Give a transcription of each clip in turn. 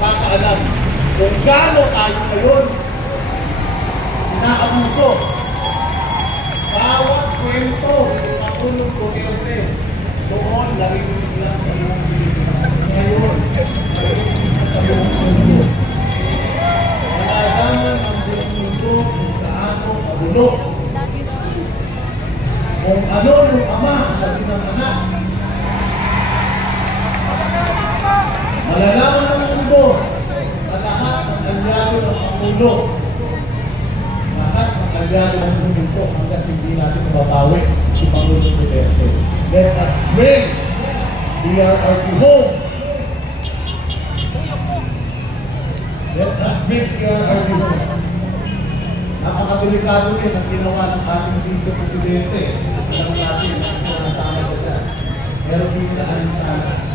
Makakaalam kung gaano tayo ngayon inaabuso. Bawat kwento ng Pangulong Duterte noon narinig lang sa buong Pilipinas. Ngayon, narinig na sa buong mundo. Nalalaman ang buong mundo kung gaano kabulo. Kung ano yung ama sa ng anak. Malalaman ng mundo na lahat ng alyado ng Pangulo, lahat ng alyado ng mundo hanggang hindi natin mababawi si Pangulo Duterte. Let us bring DRRT home. Let us bring DRRT home. Napakadelikado din ang ginawa ng ating Vice Presidente. Alam natin na sinasama sa dyan. Pero hindi na alintana.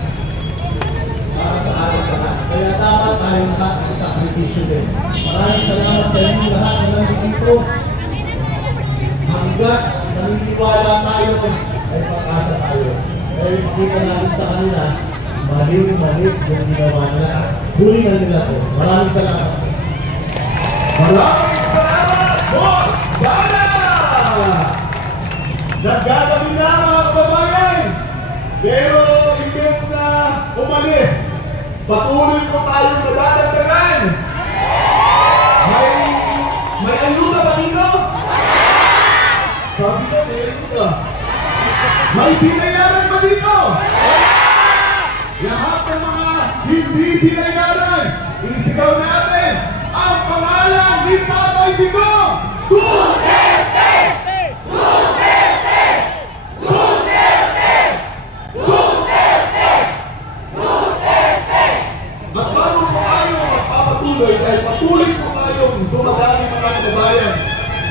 Para sa ating lahat. Kaya dapat tayong lahat ng sakripisyo din. Maraming salamat sa inyo lahat na nandito. Hanggat naniniwala tayo, ay pag-asa tayo. Kaya kita natin sa kanila, mali-mali yung ginawa nila. Hulingan nila po. Maraming salamat. Maraming salamat, Boss Bala! Nagagawin na mga kababayan. Pero imbes na umalis, patuloy po tayong nadadagdagan. May ayuda ba dito? Sabi ko, may ayuda. May binayaran ba dito? Lahat ng mga hindi binayaran, isigaw natin ang pangalan ni Tatay Digong! Duterte! Duterte! Duterte! Duterte! Duterte! At bago po tayo magpapatuloy dahil patuloy po tayong dumadami mga kababayan,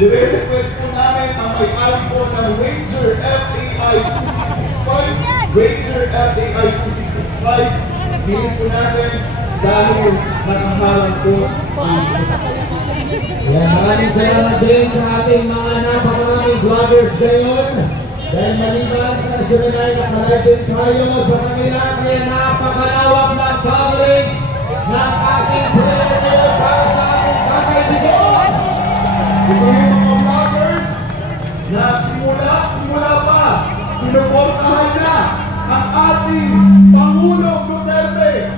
dire-request po namin ang may-ari po ng Ranger FAI 2665. Ranger FAI 2665. Pili po natin dahil nakaharang po ang sasakyan. Yan, maraming salamat din sa ating mga napakaraming vloggers ngayon. Dahil maliban sa nasyonal, nakalive din tayo sa kanila. Kaya napakalawak na coverage ng ating prayer ngayon para sa ating Tatay Digong. Ito yung mga vloggers na simula pa, sinuportahan na ang ating Pangulong Duterte.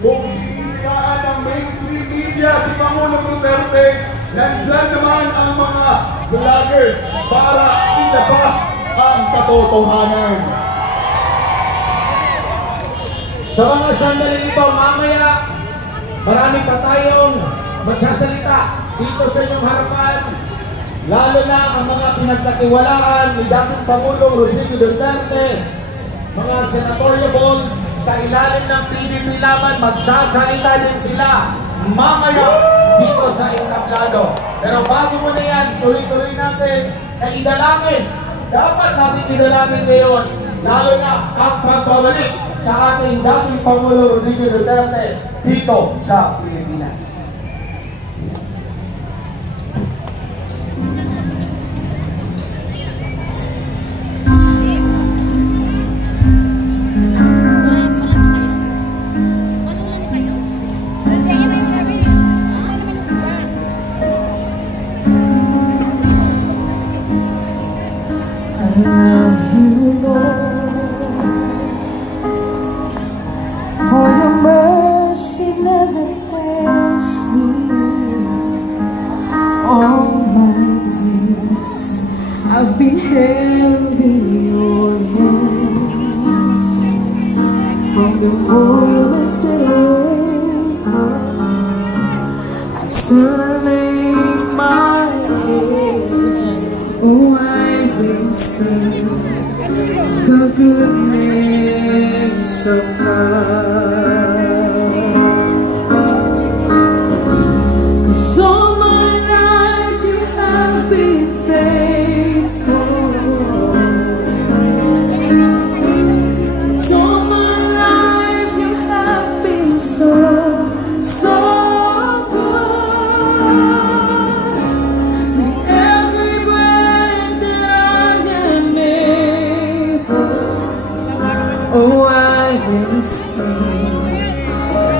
Kung sinisiraan ng mainstream media si Pangulong Duterte, nandyan naman ang mga vloggers para ilabas ang katotohanan. Sa mga sandaling ito, mamaya, marami pa tayong magsasalita dito sa inyong harapan. Lalo na ang mga pinagkatiwalaan ni dating Pangulong Rodrigo Duterte, mga senatoriable sa ilalim ng PDP laban, magsasalita din sila mamaya dito sa entablado. Pero bago mo na yan, tuloy-tuloy natin na idalangin. Dapat natin idalangin ngayon, lalo na ang pagbabalik sa ating dating Pangulo Rodrigo Duterte dito sa Pilipinas. I've been held in your hands from the moment that I wake up until I lay my head. Oh, I will sing of the goodness of God. 'Cause all my life you have been faithful. All my life you have been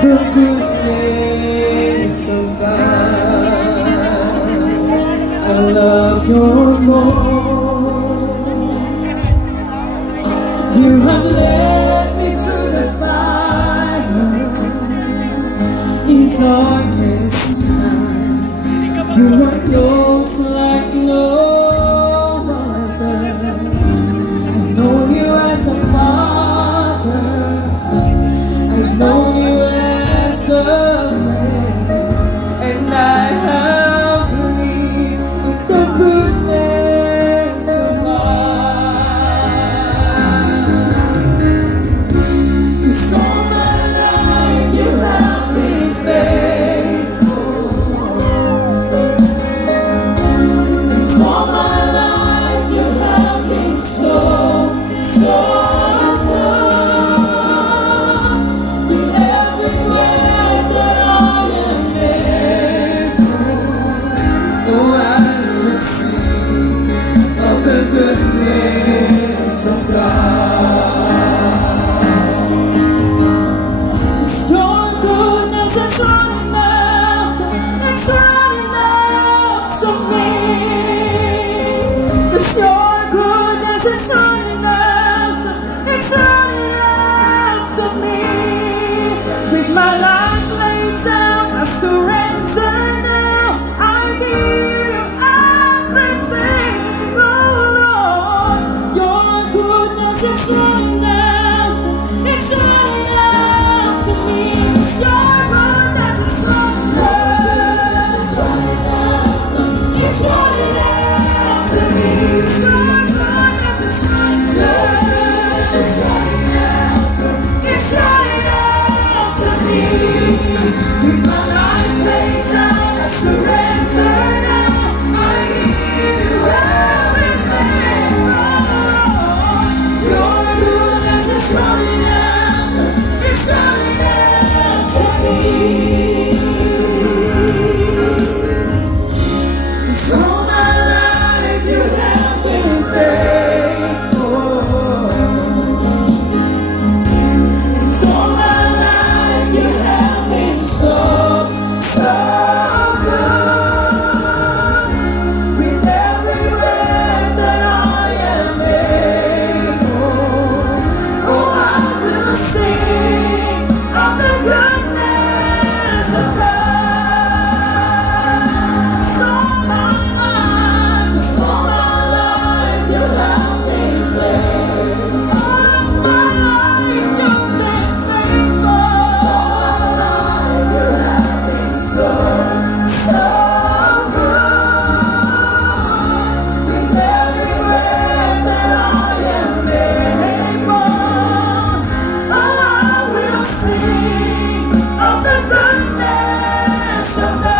the goodness of God. I love your voice. You have led me through the fire in darkest night. You are close like no other. I've known you as a father. I've known you as a friend, and I have believed in the goodness of God. 'Cause all my life you have been faithful. And all my life you have been so good. Goodness of God. Your goodness is running after, it's running after me. It's your goodness is running after, it's running after me. With my life laid down, I surrender now. I give you everything. It's running after, it's running after me. It's your goodness, it's running after, it's running after, it's running after me. It's your goodness, it's running after, it's running after, it's running after me. With my life laid down, I surrender now. I give you everything. Your goodness is running after, it's running after me. 'Cause all my life you have been faithful. And all my life you have been so, so good. With every breath that I am able, oh, I will sing of the goodness of God. So my life you have been faithful. All of my life you've been faithful. All of my life you have been so, so good. With every breath that I am able, oh, I will sing of the goodness of God.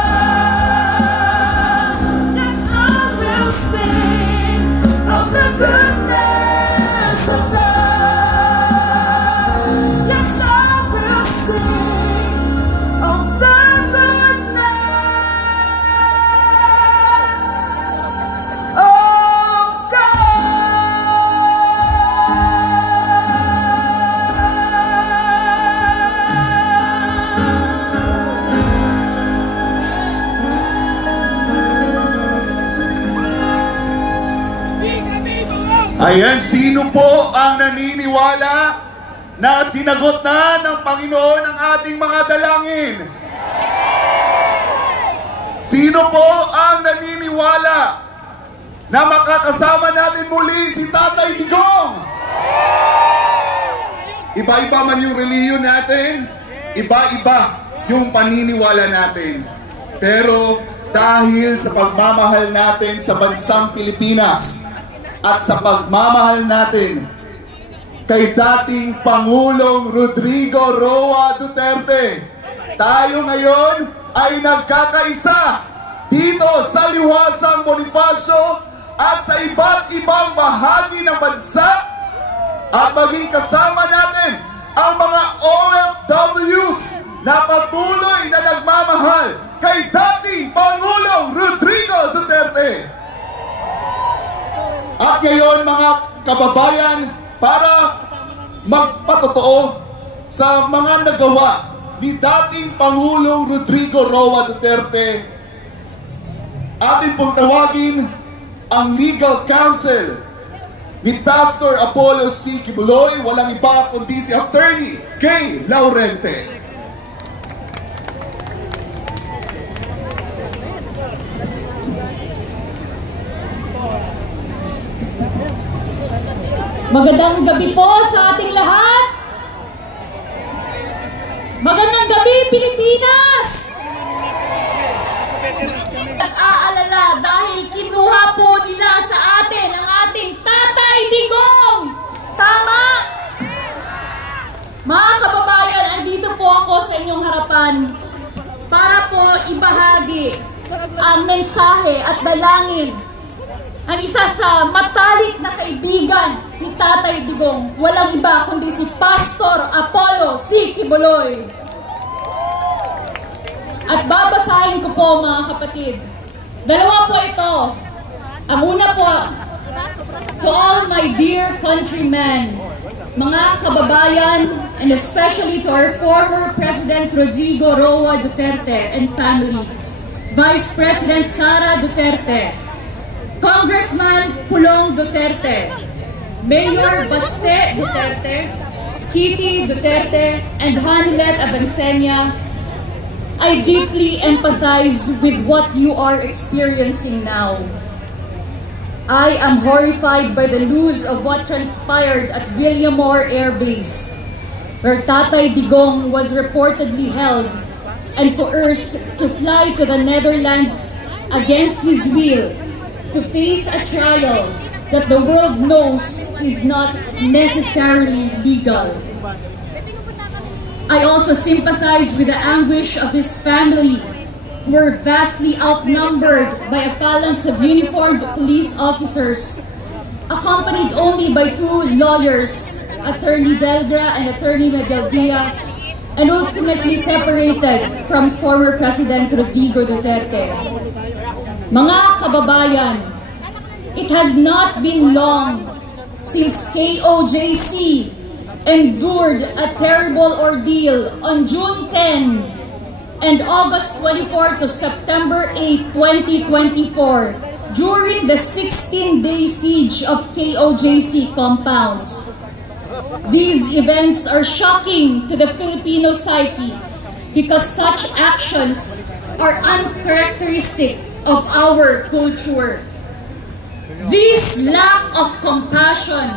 Yes, I will sing of the goodness of God. Yes, I will sing of the goodness of Ayan, sino po ang naniniwala na sinagot na ng Panginoon ang ating mga dalangin? Sino po ang naniniwala na makakasama natin muli si Tatay Digong? Iba-iba man yung reliyon natin, iba-iba yung paniniwala natin. Pero dahil sa pagmamahal natin sa bansang Pilipinas at sa pagmamahal natin kay dating Pangulong Rodrigo Roa Duterte, tayo ngayon ay nagkakaisa dito sa Liwasang Bonifacio at sa iba't ibang bahagi ng bansa, at maging kasama natin ang mga OFWs na patuloy na nagmamahal kay dating Pangulong Rodrigo Duterte. At ngayon mga kababayan, para magpatotoo sa mga nagawa ni dating Pangulong Rodrigo Roa Duterte, atin pong tawagin ang legal counsel ni Pastor Apollo C. Quiboloy, walang iba kundi si Attorney Kay Laurente. Magandang gabi po sa ating lahat. Magandang gabi, Pilipinas! Nag-aalala dahil kinuha po nila sa atin ang ating Tatay Digong. Tama? Mga kababayan, andito po ako sa inyong harapan para po ibahagi ang mensahe at dalangin ang isa sa matalik na kaibigan ni Tatay Digong, walang iba kundi si Pastor Apollo C. Quiboloy. At babasahin ko po, mga kapatid. Dalawa po ito. Ang una po, to all my dear countrymen, mga kababayan, and especially to our former President Rodrigo Roa Duterte and family, Vice President Sara Duterte, Congressman Pulong Duterte, Mayor Baste Duterte, Kitty Duterte, and Hanilet Abansenia, I deeply empathize with what you are experiencing now. I am horrified by the news of what transpired at Villamor Air Base, where Tatay Digong was reportedly held and coerced to fly to the Netherlands against his will, to face a trial that the world knows is not necessarily legal. I also sympathize with the anguish of his family, who were vastly outnumbered by a phalanx of uniformed police officers, accompanied only by two lawyers, Attorney Delgra and Attorney Medialdia, and ultimately separated from former President Rodrigo Duterte. Mga kababayan, it has not been long since KOJC endured a terrible ordeal on June 10 and August 24 to September 8, 2024 during the 16-day siege of KOJC compounds. These events are shocking to the Filipino psyche because such actions are uncharacteristic of our culture. This lack of compassion,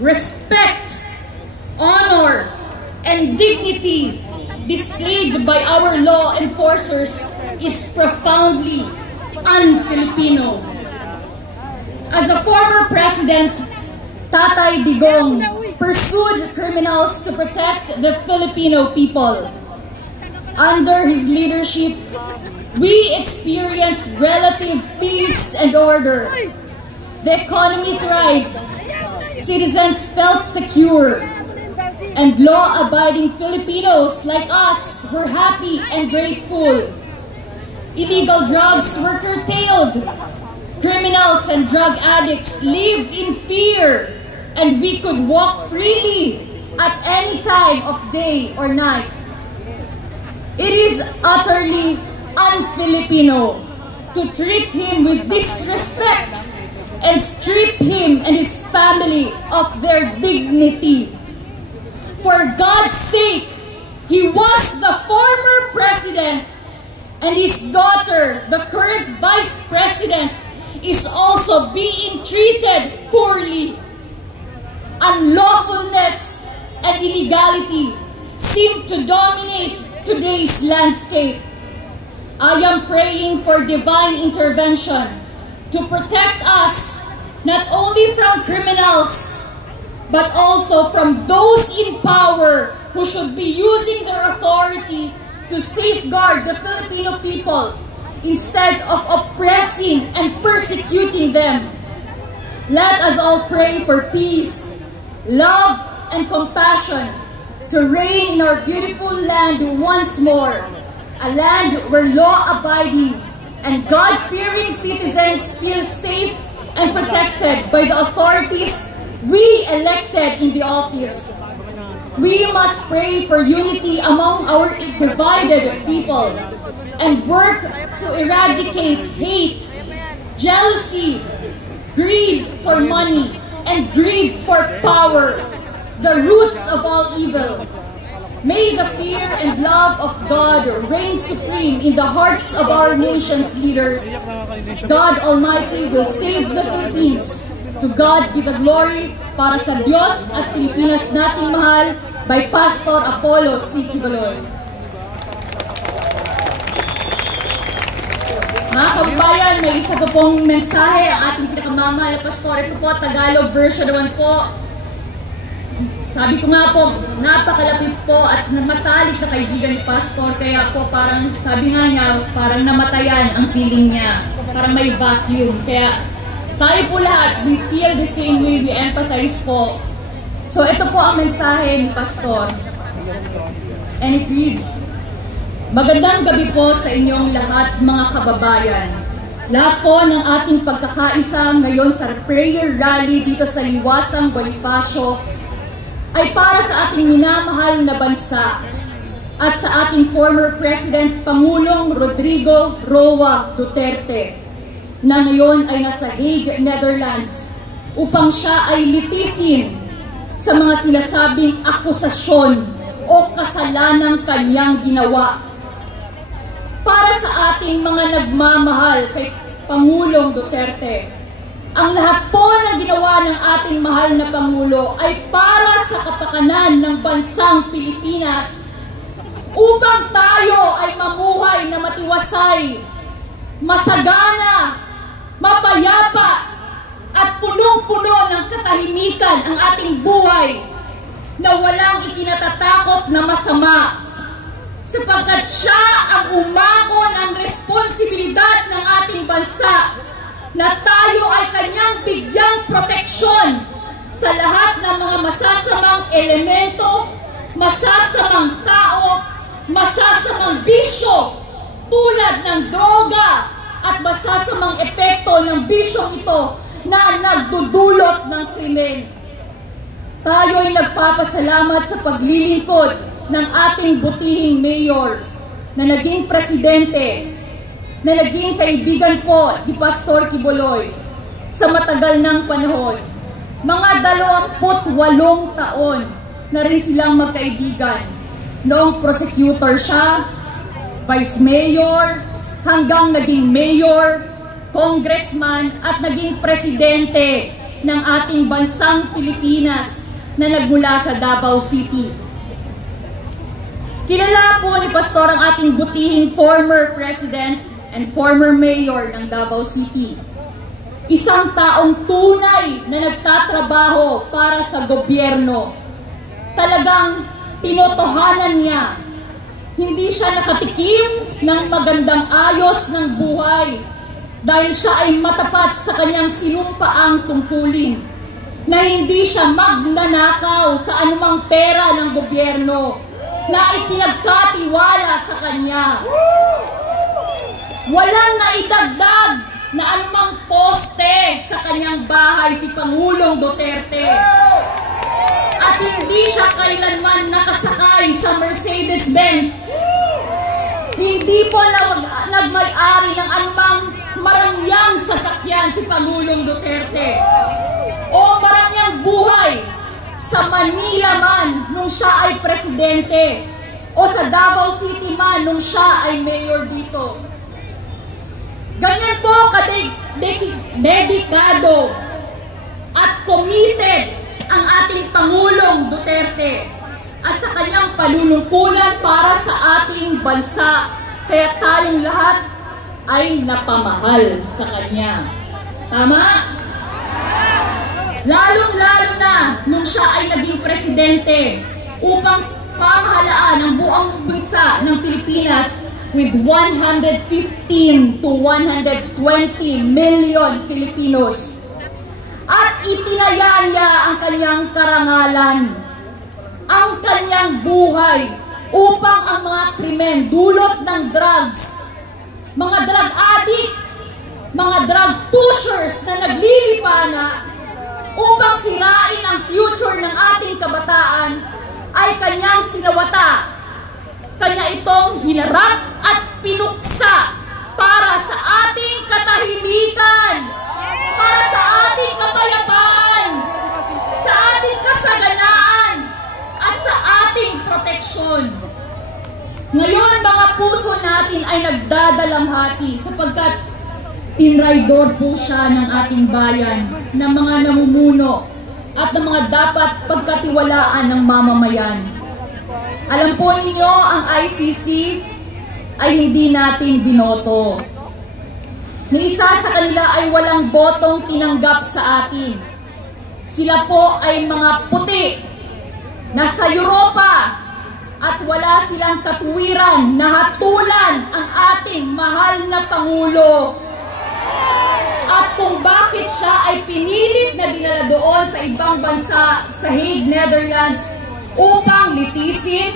respect, honor, and dignity displayed by our law enforcers is profoundly un-Filipino. As a former president, Tatay Digong pursued criminals to protect the Filipino people. Under his leadership, we experienced relative peace and order. The economy thrived, citizens felt secure, and law-abiding Filipinos like us were happy and grateful. Illegal drugs were curtailed. Criminals and drug addicts lived in fear, and we could walk freely at any time of day or night. It is utterly un-Filipino to treat him with disrespect and strip him and his family of their dignity. For God's sake, he was the former president, and his daughter, the current vice president, is also being treated poorly. Unlawfulness and illegality seem to dominate today's landscape. I am praying for divine intervention to protect us not only from criminals, but also from those in power who should be using their authority to safeguard the Filipino people instead of oppressing and persecuting them. Let us all pray for peace, love, and compassion to reign in our beautiful land once more, a land where law-abiding and God-fearing citizens feel safe and protected by the authorities we elected in the office. We must pray for unity among our divided people and work to eradicate hate, jealousy, greed for money, and greed for power, the roots of all evil. May the fear and love of God reign supreme in the hearts of our nation's leaders. God Almighty will save the Philippines. To God be the glory, para sa Diyos at Pilipinas nating mahal, by Pastor Apollo C. Quiboloy. Mga kababayan, may isa pa pong mensahe ang ating pinakamamahal na pastor. Ito po, Tagalog version naman po. Sabi ko nga po, napakalapit po at matalik na kaibigan ni Pastor. Kaya po parang, sabi nga niya, parang namatayan ang feeling niya. Parang may vacuum. Kaya tayo po lahat, we feel the same way, we empathize po. So ito po ang mensahe ni Pastor. And it reads, magandang gabi po sa inyong lahat mga kababayan. Lahat po ng ating pagkakaisa ngayon sa prayer rally dito sa Liwasang Bonifacio ay para sa ating minamahal na bansa at sa ating former President Pangulong Rodrigo Roa Duterte na ngayon ay nasa Hague, Netherlands upang siya ay litisin sa mga sinasabing akusasyon o kasalanang kanyang ginawa. Para sa ating mga nagmamahal kay Pangulong Duterte, ang lahat po ng ginawa ng ating mahal na Pangulo ay para sa kapakanan ng bansang Pilipinas upang tayo ay mamuhay na matiwasay, masagana, mapayapa, at punong-puno ng katahimikan ang ating buhay na walang ikinatatakot na masama, sapagkat siya ang umako ng responsibilidad ng ating bansa na tayo ay kanyang bigyang proteksyon sa lahat ng mga masasamang elemento, masasamang tao, masasamang bisyo tulad ng droga at masasamang epekto ng bisyong ito na nagdudulot ng krimen. Tayo'y nagpapasalamat sa paglilingkod ng ating butihing mayor na naging presidente, na naging kaibigan po ni Pastor Quiboloy sa matagal ng panahon. Mga 28 taon na rin silang magkaibigan. Noong prosecutor siya, vice mayor, hanggang naging mayor, congressman at naging presidente ng ating bansang Pilipinas na nagmula sa Davao City. Kilala po ni Pastor ang ating butihing former president and former mayor ng Davao City. Isang taong tunay na nagtatrabaho para sa gobyerno. Talagang tinotohanan niya. Hindi siya nakatikim ng magandang ayos ng buhay dahil siya ay matapat sa kanyang sinumpaang tungkulin na hindi siya magnanakaw sa anumang pera ng gobyerno na ipinagkatiwala sa kanya. Walang naidagdag na anumang poste sa kanyang bahay si Pangulong Duterte. At hindi siya kailanman nakasakay sa Mercedes-Benz. Hindi po nagmay-ari ng anumang marangyang sasakyan si Pangulong Duterte o marangyang buhay sa Manila man nung siya ay presidente o sa Davao City man nung siya ay mayor dito. Ganyan po dedikado at committed ang ating Pangulong Duterte at sa kanyang panunungkulan para sa ating bansa. Kaya tayong lahat ay napamahal sa kanya. Tama? Lalong-lalo na nung siya ay naging presidente upang pamahalaan ang buong bansa ng Pilipinas with 115 to 120 million Filipinos. At itinaya niya ang kanyang karangalan, ang kanyang buhay upang ang mga krimen dulot ng drugs, mga drug addict, mga drug pushers na naglilipana upang sirain ang future ng ating kabataan ay kanyang sinawata. Kanya itong hinarap at pinuksa para sa ating katahimikan, para sa ating kapayapaan, sa ating kasaganaan, at sa ating proteksyon. Ngayon, mga puso natin ay nagdadalamhati sapagkat tinraidor po siya ng ating bayan, ng mga namumuno, at ng mga dapat pagkatiwalaan ng mamamayan. Alam po ninyo, ang ICC ay hindi natin binoto. Ni isa sa kanila ay walang botong tinanggap sa atin. Sila po ay mga puti, nasa Europa, at wala silang katuwiran na hatulan ang ating mahal na Pangulo. At kung bakit siya ay pinilit na dinala doon sa ibang bansa, sa Hague, Netherlands, upang litisin,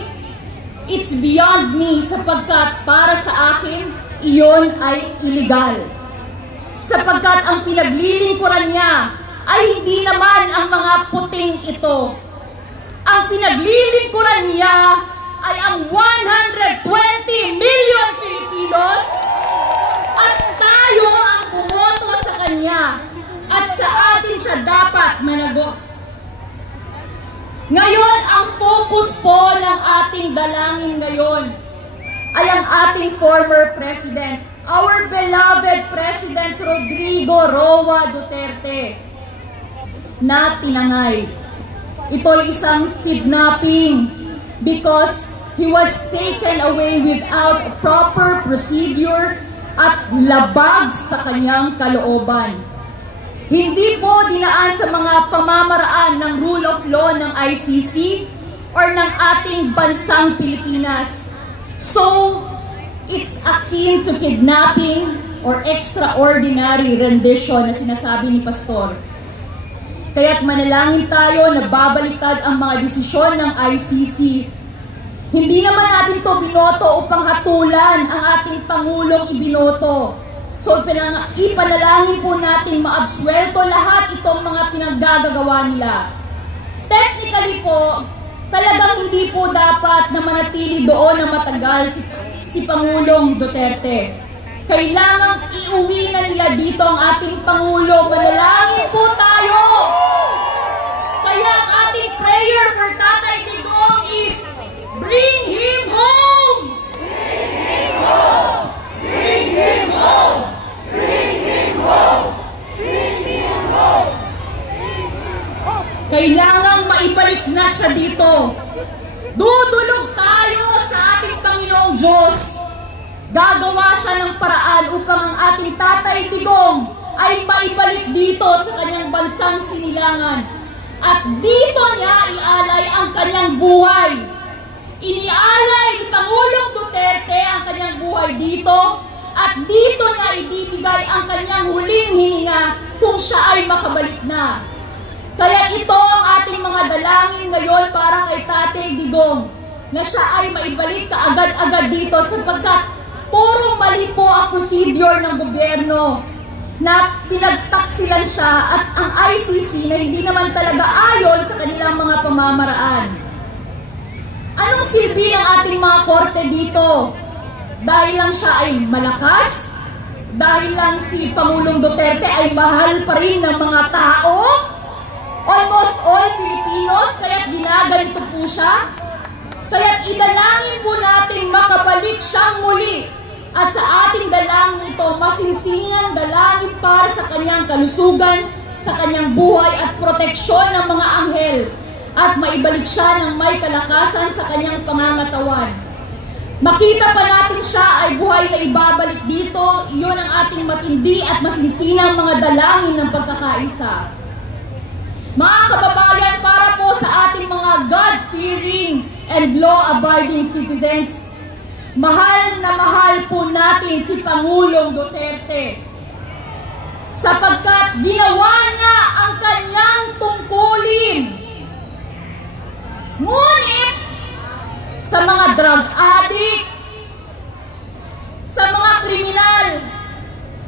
it's beyond me sapagkat para sa akin, iyon ay illegal. Sapagkat ang pinaglilingkuran niya ay hindi naman ang mga puting ito. Ang pinaglilingkuran niya ay ang 120 million Filipinos at tayo ang bumoto sa kanya at sa atin siya dapat managot. Ngayon, ang focus po ng ating dalangin ngayon ay ang ating former President, our beloved President Rodrigo Roa Duterte, na tinangay. Ito ay isang kidnapping because he was taken away without a proper procedure at labag sa kanyang kalooban. Hindi po dinaan sa mga pamamaraan ng rule of law ng ICC or ng ating bansang Pilipinas. So, it's akin to kidnapping or extraordinary rendition na sinasabi ni Pastor. Kaya't manalangin tayo na babaliktad ang mga desisyon ng ICC. Hindi naman natin to binoto upang hatulan ang ating Pangulong ibinoto. So, ipanalangin po natin maabswelto lahat itong mga pinaggagawa nila. Technically po, talagang hindi po dapat na manatili doon na matagal si Pangulong Duterte. Kailangang iuwi na nila dito ang ating Pangulo. Manalangin po tayo! Kaya ang ating prayer for Tatay Digong is, bring him home! Bring him home! Bring him home! Bring him home! Bring him home! Kailangang maibalik na siya dito. Dudulog tayo sa ating Panginoong Diyos. Gagawa siya ng paraan upang ang ating Tatay Digong ay maibalik dito sa kanyang bansang sinilangan. At dito niya ialay ang kanyang buhay. Inialay ni Pangulong Duterte ang kanyang buhay dito at dito niya ibibigay ang kanyang huling hininga kung siya ay makabalik na. Kaya ito ang ating mga dalangin ngayon para kay Tatay Digong na siya ay maibalik kaagad-agad dito sapagkat puro mali po ang procedure ng gobyerno na pinagtaksilan siya at ang ICC na hindi naman talaga ayon sa kanilang mga pamamaraan. Anong silbi ng ating mga korte dito? Dahil lang siya ay malakas? Dahil lang si Pangulong Duterte ay mahal pa rin ng mga tao? Almost all Filipinos, kaya't ginaganito po siya? Kaya't idalangin po natin makabalik siyang muli. At sa ating dalangin ito, masinsingang dalangin para sa kanyang kalusugan, sa kanyang buhay at proteksyon ng mga anghel. At maibalik siya ng may kalakasan sa kanyang pangangatawan. Makita pa natin siya ay buhay na ibabalik dito, iyon ang ating matindi at masinsinang mga dalangin ng pagkakaisa. Mga kababayan, para po sa ating mga God-fearing and law-abiding citizens, mahal na mahal po natin si Pangulong Duterte sapagkat ginawa niya ang kanyang tungkulin. Ngunit sa mga drug addict, sa mga kriminal,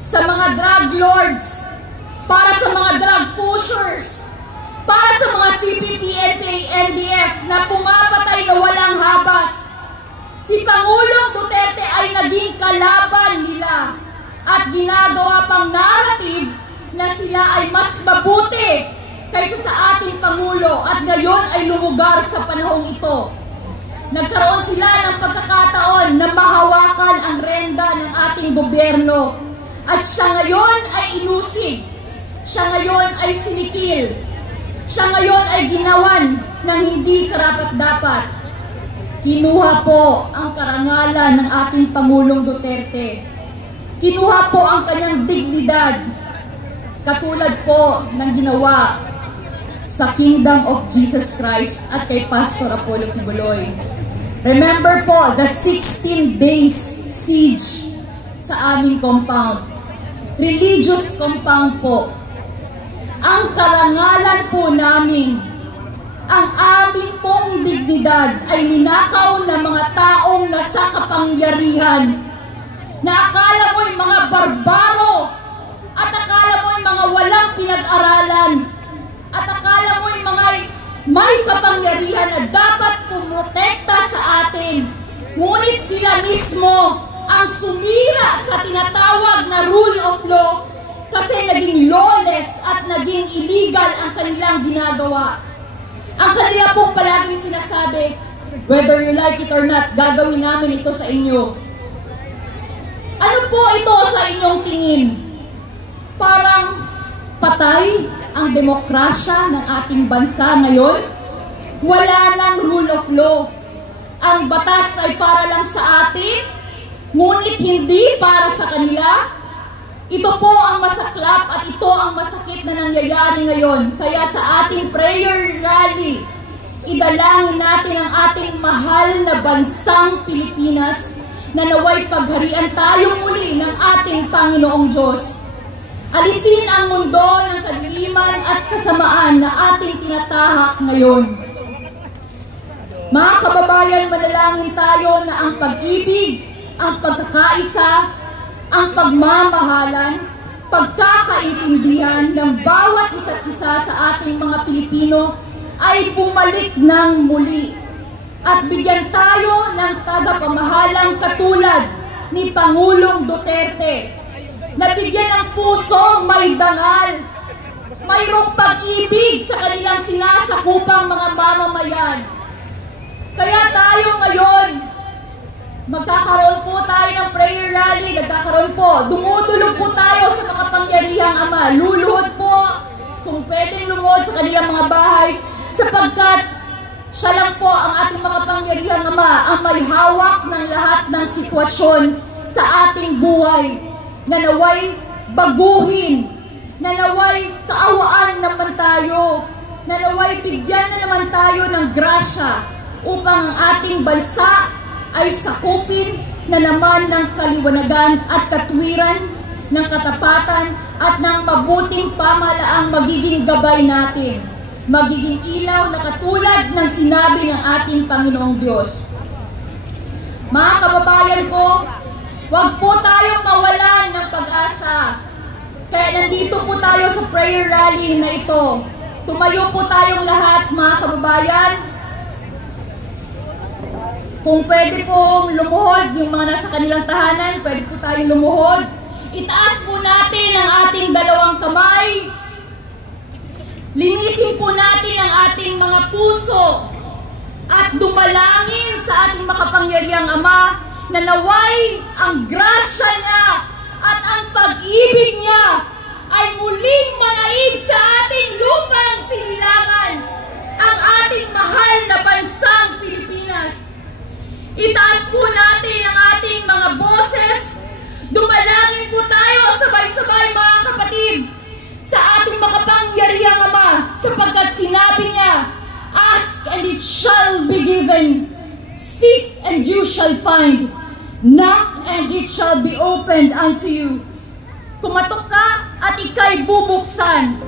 sa mga drug lords, para sa mga drug pushers, para sa mga CPP, NPA, NDF na pumapatay na walang habas. Si Pangulong Duterte ay naging kalaban nila at ginagawa pang narrative na sila ay mas mabuti kaysa sa ating Pangulo at ngayon ay lumugar sa panahong ito. Nagkaroon sila ng pagkakataon na mahawakan ang renda ng ating gobyerno at siya ngayon ay inusig, siya ngayon ay sinikil, siya ngayon ay ginawan ng hindi karapat-dapat. Kinuha po ang karangalan ng ating Pangulong Duterte. Kinuha po ang kanyang dignidad, katulad po ng ginawa sa Kingdom of Jesus Christ at kay Pastor Apollo Kibuloy. Remember po, the 16 days siege sa aming compound. Religious compound po. Ang karangalan po namin, ang aming pong dignidad ay ninakaw ng mga taong nasa kapangyarihan na akala mo'y mga barbaro at akala mo'y mga walang pinag-aralan at akala mo'y mga may kapangyarihan na dapat pumotekta sa atin. Ngunit sila mismo ang sumira sa tinatawag na rule of law kasi naging lawless at naging illegal ang kanilang ginagawa. Ang kanila pong palaging sinasabi, whether you like it or not, gagawin namin ito sa inyo. Ano po ito sa inyong tingin? Parang patay ang demokrasya ng ating bansa ngayon? Wala nang rule of law. Ang batas ay para lang sa atin, ngunit hindi para sa kanila. Ito po ang masaklap at ito ang masakit na nangyayari ngayon. Kaya sa ating prayer rally, idalangin natin ang ating mahal na bansang Pilipinas na naway pagharian tayo muli ng ating Panginoong Diyos. Alisin ang mundo ng kadiliman at kasamaan na ating tinatahak ngayon. Mga kababayan, manalangin tayo na ang pag-ibig, ang pagkakaisa, ang pagmamahalan, pagkakaintindihan ng bawat isa't isa sa ating mga Pilipino ay bumalik ng muli at bigyan tayo ng tagapamahalang katulad ni Pangulong Duterte na bigyan ng pusong may dangal, mayroong pag-ibig sa kanilang sinasakupang mga mamamayan. Kaya tayo ngayon, magkakaroon po tayo ng prayer rally, dumudulog po tayo sa makapangyarihang Ama. Luluhod po kung pwedeng lumuhod sa kanilang mga bahay sapagkat siya lang po ang ating makapangyarihang Ama ang may hawak ng lahat ng sitwasyon sa ating buhay na naway baguhin, na naway kaawaan naman tayo, na naway bigyan na naman tayo ng grasya upang ang ating bansa ay sakupin na naman ng kaliwanagan at katwiran, ng katapatan at ng mabuting pamahalaang magiging gabay natin, magiging ilaw na katulad ng sinabi ng ating Panginoong Diyos. Mga kababayan ko, huwag po tayong mawalan ng pag-asa. Kaya nandito po tayo sa prayer rally na ito. Tumayo po tayong lahat, mga kababayan. Kung pwede pong lumuhod, yung mga nasa kanilang tahanan, pwede po tayong lumuhod. Itaas po natin ang ating dalawang kamay. Linisin po natin ang ating mga puso at dumalangin sa ating makapangyarihang Ama na naway ang grasya niya at ang pag-ibig niya ay muling manaig sa ating lupang sinilangan, ang ating mahal na bansang Pilipinas. Itaas po natin ang ating mga boses. Dumalangin po tayo sabay-sabay, mga kapatid, sa ating makapangyarihang Ama sapagkat sinabi niya, ask and it shall be given, seek and you shall find, knock and it shall be opened unto you. Kumatok ka at ika'y bubuksan.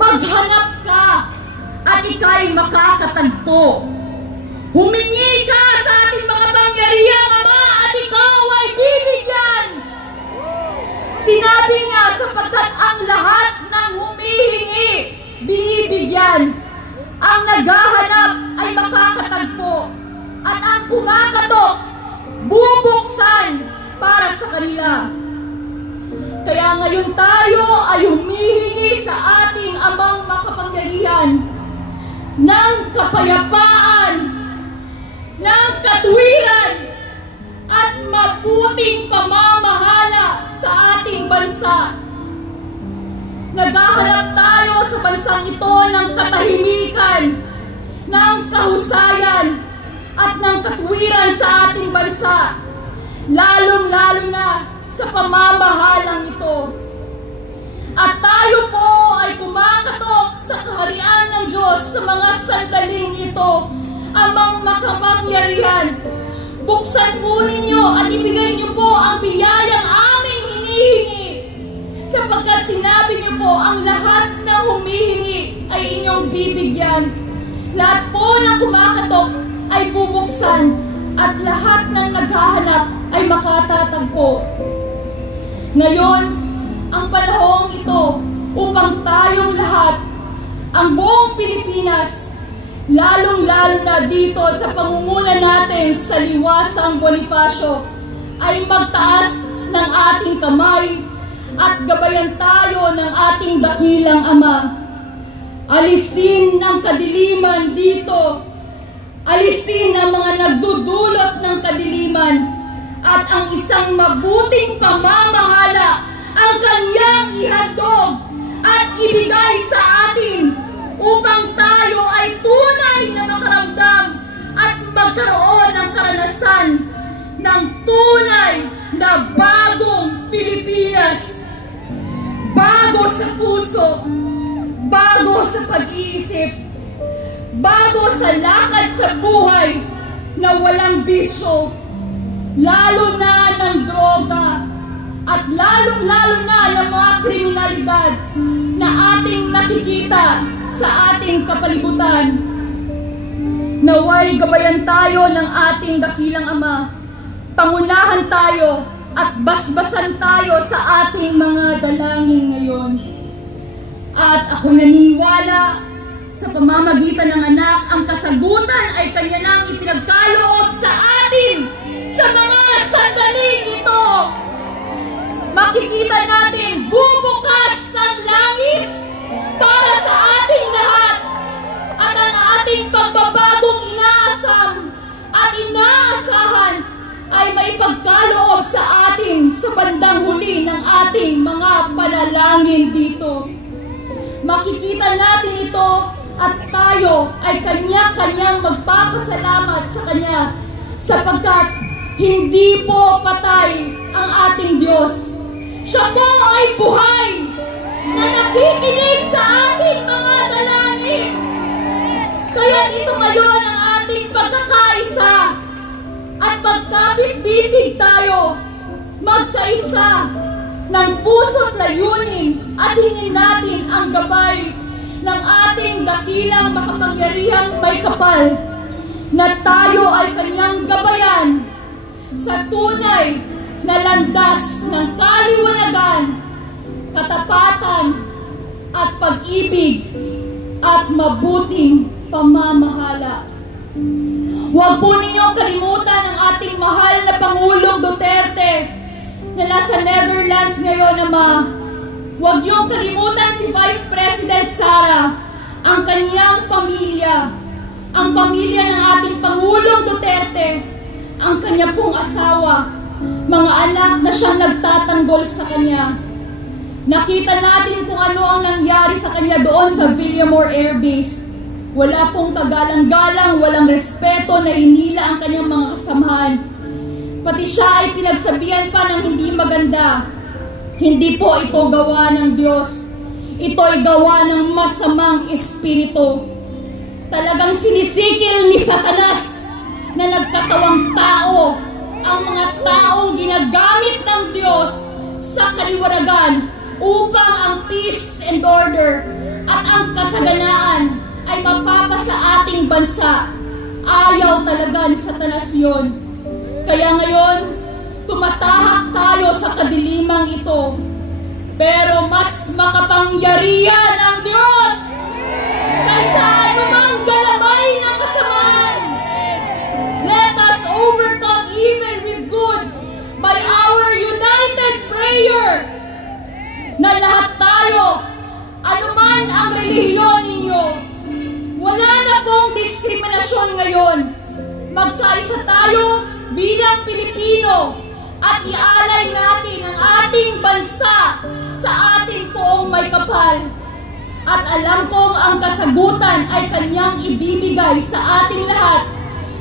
Maghanap ka at ika'y makakatagpo. Humingi ka sa ating makapangyarihang Ama at ikaw ay bibigyan. Sinabi niya sapagkat ang lahat ng humihingi, binibigyan. yan. Ang naghahanap ay makakatagpo, at ang kumakatok, bubuksan para sa kanila. Kaya ngayon tayo ay humihingi sa ating Amang makapangyarihan ng kapayapaan, ng katuwiran, at mabuting pamamahala sa ating bansa. Naghahanap tayo sa bansang ito ng katahimikan, ng kahusayan, at ng katuwiran sa ating bansa, lalong-lalo na sa pamamahalang ito. At tayo po ay kumakatok sa kaharian ng Diyos sa mga sandaling ito. Amang makapangyarihan, buksan po ninyo at ibigay niyo po ang biyayang aming hinihingi, sapagkat sinabi niyo po ang lahat ng humihingi ay inyong bibigyan. Lahat po ng kumakatok ay bubuksan, at lahat ng naghahanap ay makatatagpo. Ngayon, ang panahong ito upang tayong lahat, ang buong Pilipinas, lalong-lalo na dito sa pangunguna natin sa Liwasang Bonifacio, ay magtaas ng ating kamay at gabayan tayo ng ating dakilang Ama. Alisin ang kadiliman dito, alisin ang mga nagdudulot ng kadiliman, at ang isang mabuting pamamahala ang kanyang ihandog at ibigay sa atin upang tayo ay tunay na makaramdam at magkaroon ng karanasan ng tunay na bagong Pilipinas. Bago sa puso, bago sa pag-iisip, bago sa lakad sa buhay na walang bisyo, lalo na ng droga, at lalong-lalo na ng mga kriminalidad na ating nakikita sa ating kapalibutan. Naway gabayan tayo ng ating dakilang Ama, pangunahan tayo at basbasan tayo sa ating mga dalangin ngayon. At ako naniniwala, sa pamamagitan ng anak, ang kasagutan ay kanya nang ipinagkaloob sa atin sa mga sandaling ito. Makikita natin bubukas ang langit para sa ating lahat, at ang ating pagbabagong inaasam at inaasahan ay may pagkaloob sa atin sa bandang huli ng ating mga panalangin dito. Makikita natin ito at tayo ay kanya-kanyang magpapasalamat sa Kanya, sapagkat hindi po patay ang ating Diyos. Siya po ay buhay na nakikinig sa ating mga dalangin. Kaya ito ngayon ang ating pagkakaisa, at pagkapit-bisig tayo, magkaisa ng puso't layunin, at hingin natin ang gabay ng ating dakilang makapangyarihang may kapal, na tayo ay kanyang gabayan sa tunay na landas ng kaliwanagan, katapatan, at pag-ibig, at mabuting pamamahala. Huwag po ninyong kalimutan ang ating mahal na Pangulong Duterte na nasa Netherlands ngayon, Ama. Huwag niyong kalimutan si Vice President Sara, ang kanyang pamilya, ang pamilya ng ating Pangulong Duterte, ang kanya pong asawa, mga anak na siyang nagtatanggol sa kanya. Nakita natin kung ano ang nangyari sa kanya doon sa Villamor Air Base. Wala pong kagalang-galang, walang respeto na hinila ang kanyang mga kasamahan. Pati siya ay pinagsabihan pa ng hindi maganda. Hindi po ito gawa ng Diyos. Ito ay gawa ng masamang espiritu. Talagang sinisikil ni Satanas na nagkatawang tao ang mga taong ginagamit ng Diyos sa kaliwanagan upang ang peace and order at ang kasaganaan ay mapapa sa ating bansa. Ayaw talaga ni Satanas yun. Kaya ngayon, tumatahak tayo sa kadilimang ito. Pero mas makapangyarihan ang Diyos kaysa anumang galamay ng kasamaan. Let us overcome evil with good by our united prayer. Na lahat tayo, anuman ang relihiyon ninyo, wala na pong diskriminasyon ngayon. Magkaisa tayo bilang Pilipino at ialay natin ang ating bansa sa ating poong may kapal. At alam kong ang kasagutan ay kanyang ibibigay sa ating lahat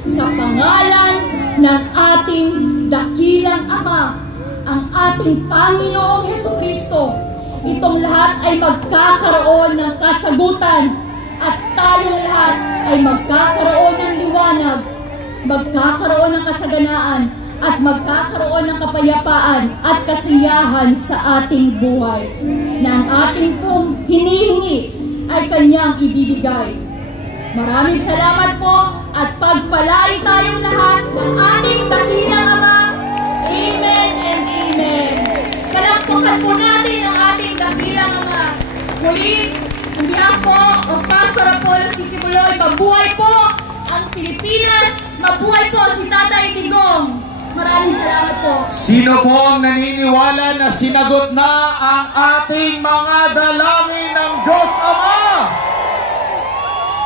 sa pangalan ng ating dakilang Ama, ang ating Panginoong Hesukristo. Itong lahat ay magkakaroon ng kasagutan at tayong lahat ay magkakaroon ng liwanag, magkakaroon ng kasaganaan at magkakaroon ng kapayapaan at kasiyahan sa ating buhay na ang ating pong hinihingi ay kanyang ibibigay. Maraming salamat po at pagpalain tayong lahat ng ating dakilang Ama. Amen and amen. Palakpakan po natin ang ating dakilang Ama. Muli, on behalf po of Pastor Apollo C. Kibuloy, mabuhay po ang Pilipinas, mabuhay po si Tatay Digong. Maraming salamat po. Sino po ang naniniwala na sinagot na ang ating mga dalangin ng Diyos Ama?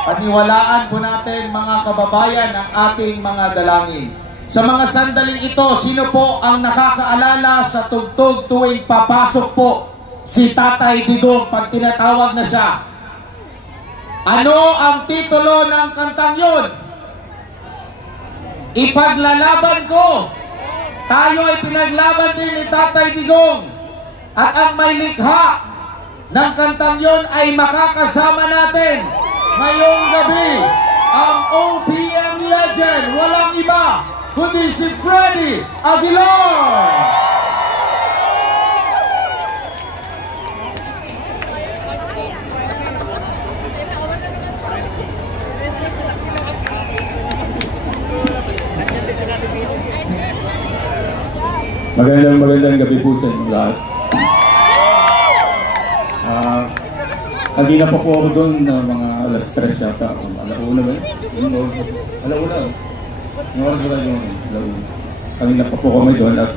Paniwalaan po natin mga kababayan ang ating mga dalangin. Sa mga sandaling ito, sino po ang nakakaalala sa tugtog tuwing papasok po si Tatay Digong pag tinatawag na siya? Ano ang titulo ng kantang yun? Ipaglalaban ko. Tayo ay pinaglaban din ni Tatay Digong. At ang may likha ng kantang yun ay makakasama natin ngayong gabi. Ang OPM legend, walang iba kundi si Freddy Aguilar. Magandang gabi po sa inyo lahat. Kanina pa po ako doon na mga alas 3 yata. Alauna ba yun? Alauna. Yung oras ba tayo yun? Alauna. Kanina pa po kami doon at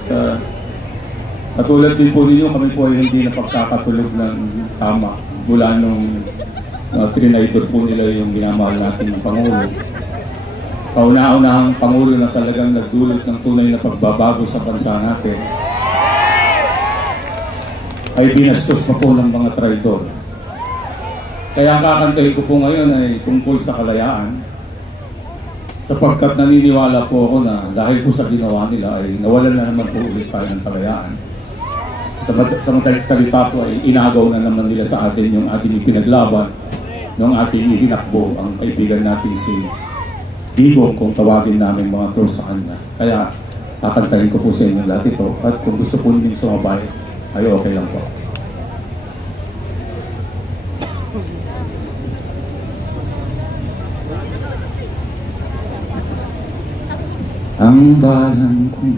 katulad din po ninyo, kami po ay hindi napagkakatulog ng tama mula nung trinidor po nila yung minamahal nating Pangulo. Kauna-unahang Pangulo na talagang nagdulot ng tunay na pagbabago sa bansa natin ay binastos pa po ng mga traidor. Kaya ang kakantahin ko po ngayon ay tungkol sa kalayaan, sapagkat naniniwala po ako na dahil po sa ginawa nila ay nawalan na naman po ulit tayo ng kalayaan. Sa madaling salita po ay inagaw na naman nila sa atin yung ating ipinaglaban nung ating itinakbo ang kaibigan natin si Digong, kung tawagin namin mga close sa kanya. Kaya kakantahin ko po sa inyo lahat ito at kung gusto po ninyong sumabay ay okay lang po. Ang bayan kong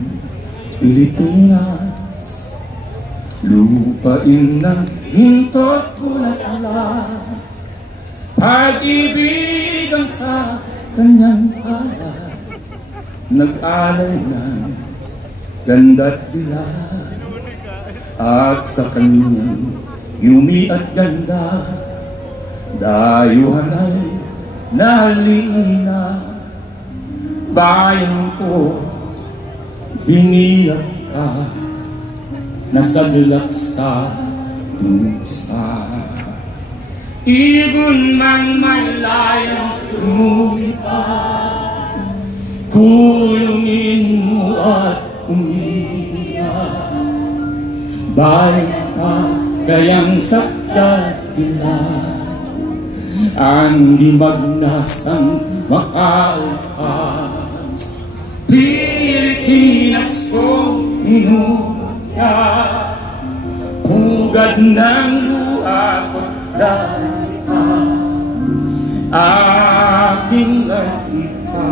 Pilipinas, lupain ng hinto't bulaklak, pag-ibig ang sa kanyang palad, nag-alay ng ganda't dilag, at sa kanyang yumi at ganda, dayuhan ay nalina. Bayan ko, biniyak ka, nasaglak sa dusa. Ibon mang malayang lumipat, kulungin mo at umiyak. Bayan ka, kayang sakdal ilan, ang di magnasang makaalpas. Pilipinas kong inutya, pugad ng luha ko't dalihan, aking artika,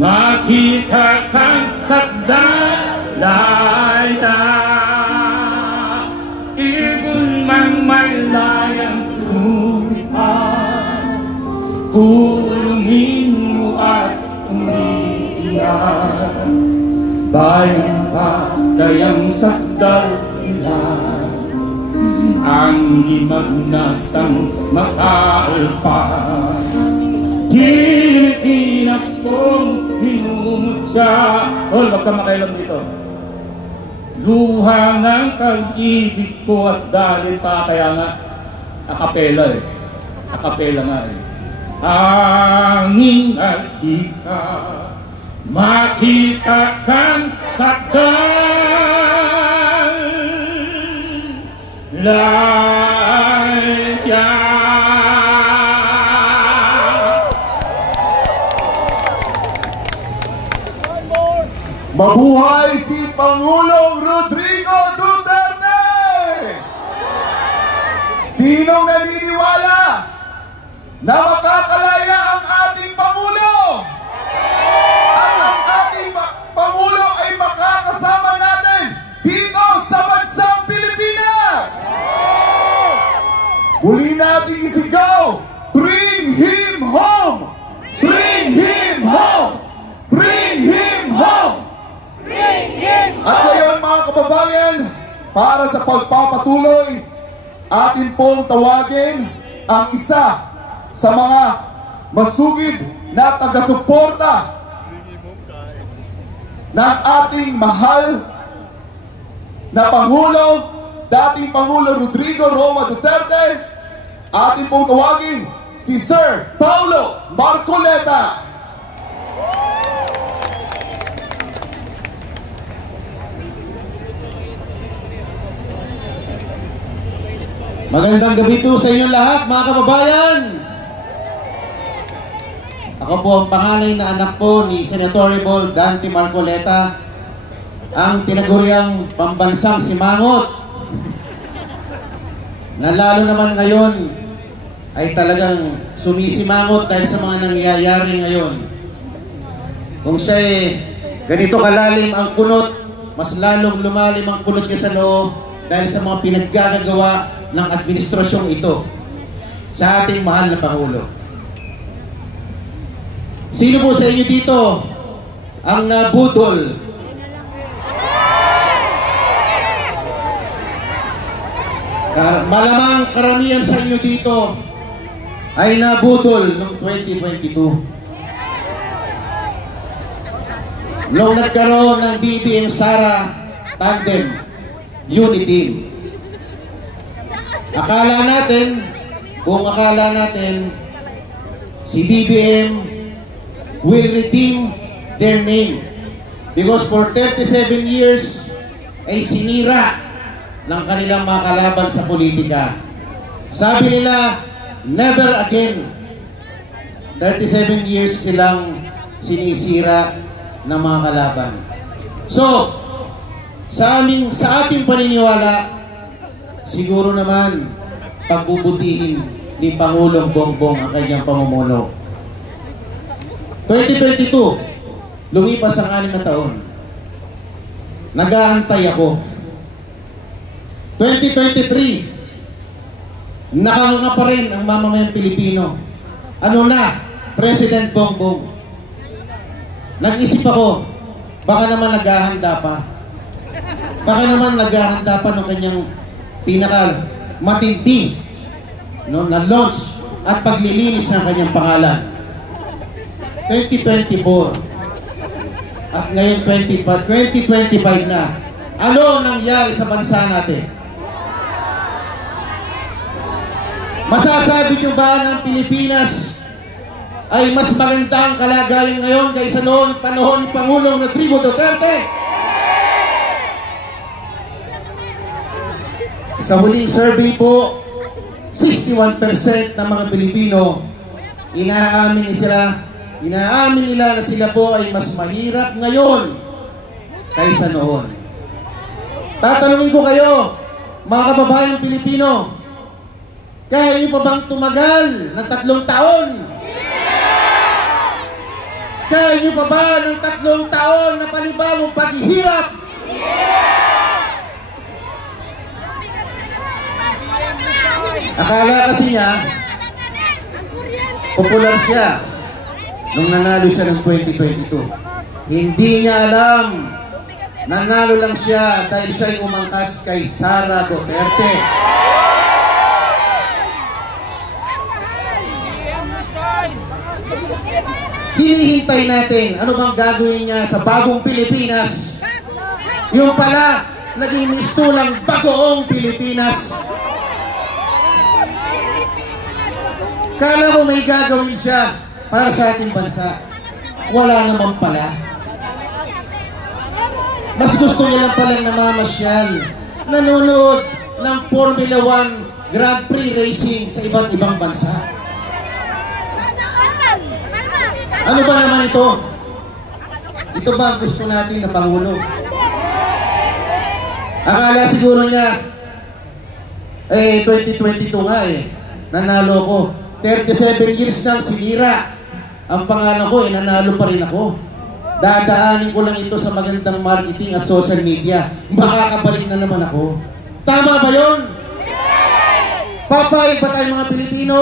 makita kang sakdalay na. Ibon mang may layang lumipat, bayan pa kayang sakdal ang gimagnasang makaalpas. Pilipinas kong hinumutya. Tol, wag ka makailam dito. Luha ng pag-ibig ko at dalita. Kaya nga, akapela eh. Akapela nga eh. Angin at ika, makita kan sakdal laya. Mabuhay si Pangulong Rodrigo Duterte! Sinong naniniwala na makakalaya ang ating Pangulo? At ang ating Pangulo ay makakasama natin dito sa bansang Pilipinas! Muli natin isigaw, bring him home! Bring him home! Bring him home! At ngayon mga kababayan, para sa pagpapatuloy, atin pong tawagin ang isa sa mga masugid na taga-suporta ng ating mahal na Pangulo, dating Pangulo Rodrigo Roa Duterte. Atin pong tawagin si Sir Paulo Marcoleta. Magandang gabi po sa inyong lahat, mga kababayan. Ako po ang panganay na anak po ni Senatorable Dante Marcoleta, ang tinaguriang pambansang simangot, na lalo naman ngayon ay talagang sumisimangot dahil sa mga nangyayari ngayon. Kung siya ganito kalalim ang kunot, mas lalong lumalim ang kunot niya sa loob dahil sa mga pinaggagawa ng administrasyong ito sa ating mahal na Pangulo. Sino po sa inyo dito ang nabudol? Malamang karamihan sa inyo dito ay nabudol noong 2022. Noong nagkaroon ng BBM Sara Tandem Unity Team. Akala natin si BBM will redeem their name because for 37 years ay sinira ng kanilang mga kalaban sa politika. Sabi nila, never again. 37 years silang sinisira ng mga kalaban. So, sa ating paniniwala, siguro naman pagbubutihin ni Pangulong Bongbong ang kanyang pamumuno. 2022, lumipas ang 6 na taon. Nag-aantay ako. 2023, nakanganga pa rin ang mamamayang Pilipino. Ano na? President Bongbong. Nag-isip ako, baka naman naghahanda pa. Baka naman naghahanda pa ng kanyang pinaka matindi na launch at paglilinis ng kanyang pangalan. 2024 at ngayon 2025 na. Ano nangyari sa bansa natin? Masasabi nyo ba ng Pilipinas ay mas magandang kalagayan ngayon kaysa noon panahon ni Pangulong Rodrigo Duterte? Sa huling survey po, 61% ng mga Pilipino inaamin nila na sila po ay mas mahirap ngayon kaysa noon. Tatanungin ko kayo, mga kababayang Pilipino, kaya niyo pa bang tumagal ng 3 taon? Kaya niyo pa ba ng 3 taon na panibagong paghihirap? Akala kasi niya, popular siya nung nanalo siya ng 2022. Hindi niya alam Nanalo lang siya dahil siya ay umangkas kay Sara Duterte. Hinihintay natin ano bang gagawin niya sa bagong Pilipinas. Yung pala, naging mistulang bagoong Pilipinas. Kala ko may gagawin siya para sa ating bansa. Wala naman pala. Mas gusto niya lang palang namamasyal, nanonood ng Formula 1 Grand Prix racing sa iba't ibang bansa. Ano ba naman ito? Ito ba ang gusto natin na Pangulo? Akala siguro niya, 2022 nga nanalo ko. 37 years nang sinira. Ang pangalan ko, nanalo pa rin ako. Dadaanin ko lang ito sa magandang marketing at social media. Makakabalik na naman ako. Tama ba yun? Papayag ba tayo mga Pilipino?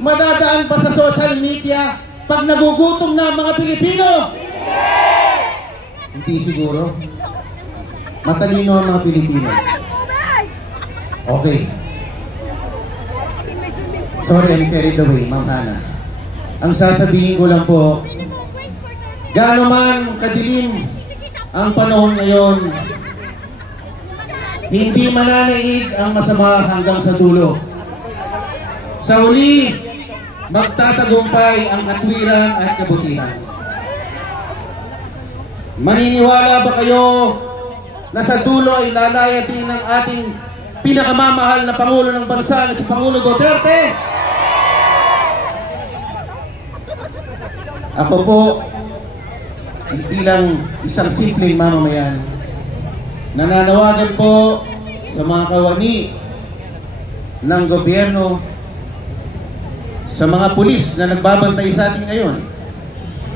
Madadaan pa sa social media pag nagugutom na ang mga Pilipino? Hindi siguro. Matalino ang mga Pilipino. Okay. Sorry, I'm carried away, Ma'am Hana. Ang sasabihin ko lang po, gaano man kadilim ang panahon ngayon, hindi mananaig ang masama hanggang sa dulo. Sa huli, magtatagumpay ang katwiran at kabutihan. Maniniwala ba kayo na sa dulo ay lalaya din ng ating pinakamamahal na Pangulo ng bansa na si Pangulo Duterte? Ako po, bilang isang simpleng mamamayan, nananawagan po sa mga kawani ng gobyerno, sa mga pulis na nagbabantay sa atin ngayon,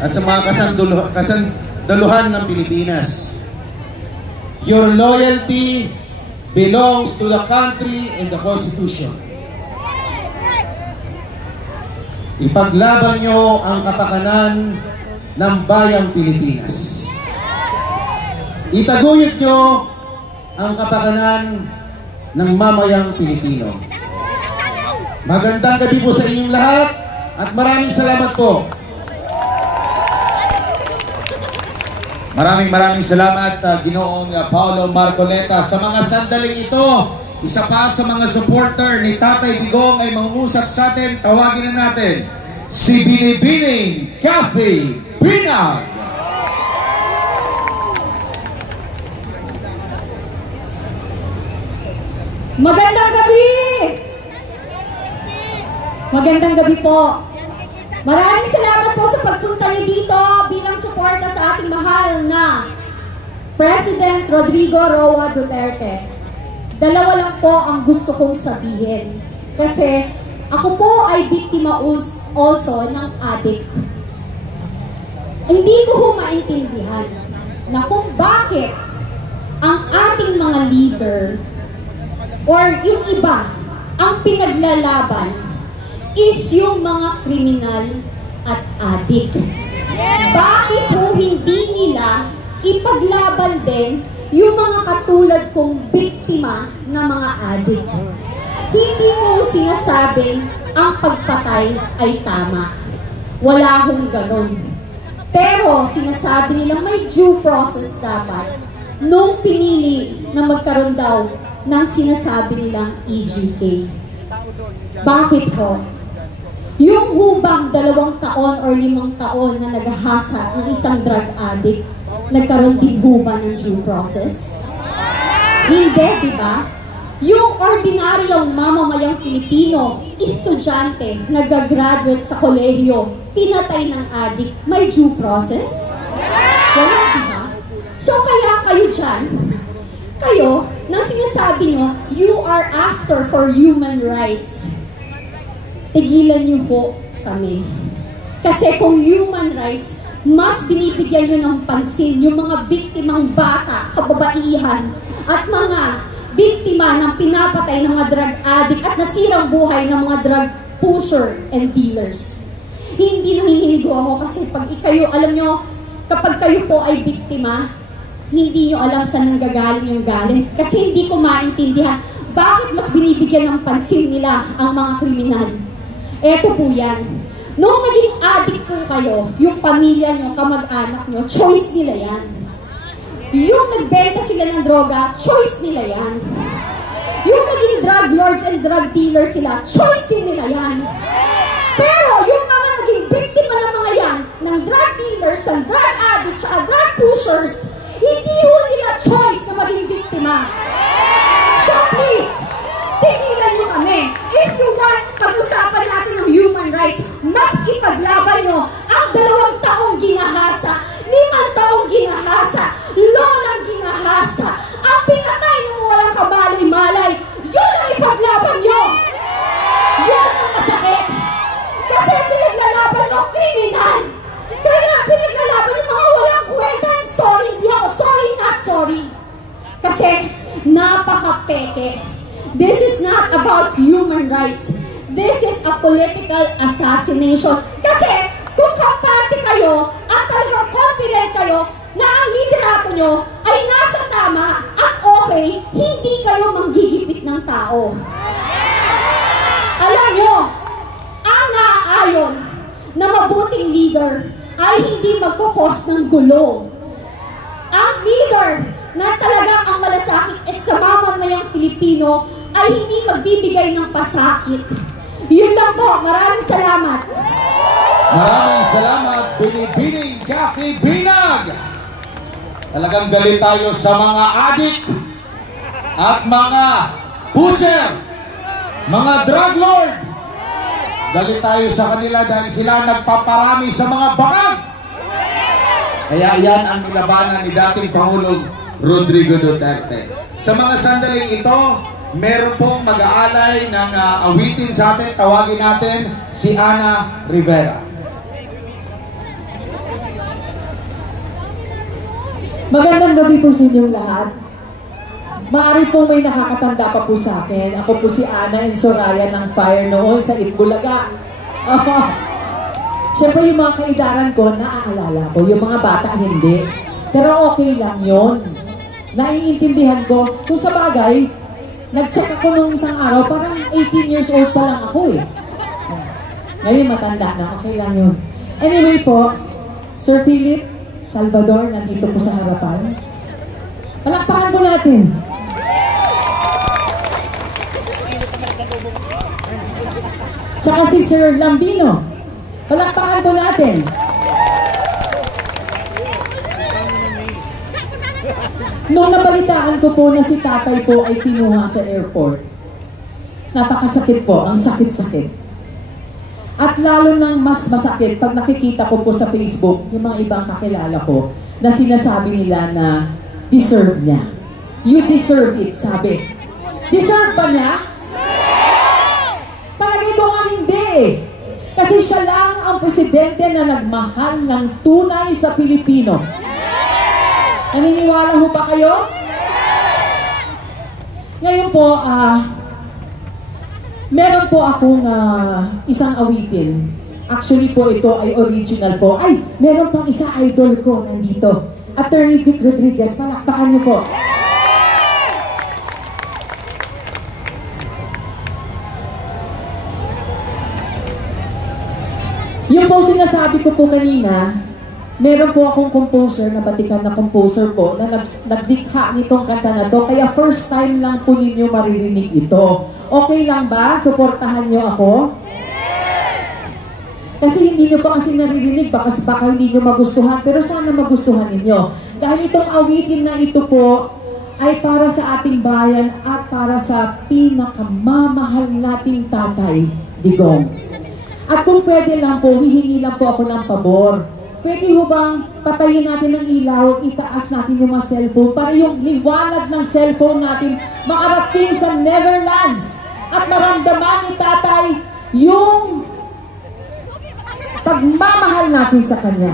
at sa mga kasandaluhan ng Pilipinas. Your loyalty belongs to the country and the Constitution. Ipaglaban nyo ang kapakanan ng bayang Pilipinas. Itaguyod nyo ang kapakanan ng mamayang Pilipino. Magandang gabi po sa inyong lahat at maraming salamat po. Maraming salamat, Ginoong Paolo Marcoleta. Sa mga sandaling ito, isa pa sa mga supporter ni Tatay Digong ay mangungusap sa atin. Tawagin na natin si Binibining Kathy Binag. Magandang gabi! Magandang gabi po. Maraming salamat po sa pagpunta niyo dito bilang suporta sa ating mahal na President Rodrigo Roa Duterte. Dalawa lang po ang gusto kong sabihin. Kasi ako po ay biktima also ng addict. Hindi ko ho maintindihan na kung bakit ang ating mga leader or yung iba ang pinaglalaban is yung mga kriminal at addict. Bakit ho hindi nila ipaglaban din yung mga katulad kong biktima na mga addict? Hindi ko sinasabing ang pagpatay ay tama. Wala hong ganon. Pero sinasabi nilang may due process dapat nung pinili na magkaroon daw ng sinasabi nilang EJK. Bakit ho? Yung hubang 2 taon or 5 taon na naghahasa ng isang drug addict, nagkaroon din huba ng due process? Hindi, di ba? Yung ordinaryong mamamayang Pilipino, estudyante, nag-graduate sa kolehiyo, pinatay ng addict, may due process? Wala, di ba? So kaya kayo dyan, kayo, nang sinasabi nyo, you are after for human rights, tigilan niyo po kami. Kasi kung human rights, mas binibigyan niyo ng pansin yung mga biktimang bata, kababaihan, at mga biktima ng pinapatay ng mga drug addict at nasirang buhay ng mga drug pusher and dealers. Hindi nanghihinigo ako kasi pag ikayo, alam nyo, kapag kayo po ay biktima, hindi nyo alam saan nanggagaling yung galit. Kasi hindi ko maintindihan bakit mas binibigyan ng pansin nila ang mga kriminal. Eto po yan. Noong naging addict po kayo, yung pamilya nyo, kamag-anak nyo, choice nila yan. Yung nagbenta sila ng droga, choice nila yan. Yung naging drug lords and drug dealers sila, choice din nila yan. Pero yung mga naging biktima ng mga yan, ng drug dealers, ng drug addicts, at drug pushers, hindi ho nila choice na maging biktima. So please, tigilan nyo kami. If you want, pag-usapan natin ng human rights, mas ipaglaban nyo ang 2 taong ginahasa, 5 taong ginahasa, lolang ginahasa, ang pinatay ng walang kamalay-malay, yun ang ipaglaban nyo. Yun ang masakit. Kasi pinaglalaban nyo kriminal. Kaya pinaglalaban yung mga walang kwenta. I'm sorry, hindi ako sorry, not sorry. Kasi napaka-peke. This is not about human rights. This is a political assassination. Kasi kung kampante kayo at talagang confident kayo na ang liderato nyo ay nasa tama at okay, hindi kayo manggigipit ng tao. Alam nyo, ang naaayon na mabuting leader ay hindi magkukos ng gulo. Ang leader na talagang ang malasakit sa mamamayang Pilipino ay hindi magbibigay ng pasakit. Yun lang po. Maraming salamat. Maraming salamat, Binibining Kathy Binag. Talagang galit tayo sa mga adik at mga pusher, mga drug lord. Galit tayo sa kanila dahil sila nagpaparami sa mga bangag. Kaya yan ang nilabanan ni dating Pangulong Rodrigo Duterte. Sa mga sandaling ito, meron pong mag-aalay ng awitin sa atin. Tawagin natin si Ana Rivera. Magandang gabi po sa inyong lahat. Maaari po may nakakatanda pa po sa akin. Ako po si Ana Insoraya ng Fire noon sa Itbulaga. Siyempre yung mga kaidaran ko, naaalala ko. Yung mga bata, hindi. Pero okay lang yun. Naiintindihan ko. Kung sa bagay, nag-check ako nung isang araw, parang 18 years old pa lang ako eh. Ngayon matanda na, okay lang yun. Anyway po, Sir Philip Salvador, nandito po sa harapan. Palakpakan po natin. Tsaka si Sir Lambino. Palakpakan po natin. Noong nabalitaan ko po na si tatay po ay kinuha sa airport, napakasakit po, ang sakit-sakit. At lalo nang mas masakit pag nakikita ko po sa Facebook yung mga ibang kakilala ko na sinasabi nila na deserve niya. You deserve it, sabi. Deserve ba niya? Palagay ko nga hindi. Kasi siya lang ang presidente na nagmahal ng tunay sa Pilipino. Naniniwala ho ba kayo? Ngayon po, meron po akong isang awitin. Actually po, ito ay original po. Ay, meron pang isa idol ko nandito. Attorney Vic Rodriguez, palakpakan niyo po. Yung po sinasabi ko po kanina, meron po akong composer na batikan na composer po na naglikha nitong kanta na to. Kaya first time lang po ninyo maririnig ito. Okay lang ba? Suportahan nyo ako? Kasi hindi nyo pa kasi naririnig. Baka hindi nyo magustuhan. Pero sana magustuhan ninyo. Dahil itong awitin na ito po ay para sa ating bayan at para sa pinakamamahal nating tatay, Digong. At kung pwede lang po, hihingi lang po ako ng pabor. Pwede ho bang patayin natin ang ilaw at itaas natin yung mga cellphone para yung liwanag ng cellphone natin makarating sa Netherlands at maramdaman ni tatay yung pagmamahal natin sa kanya.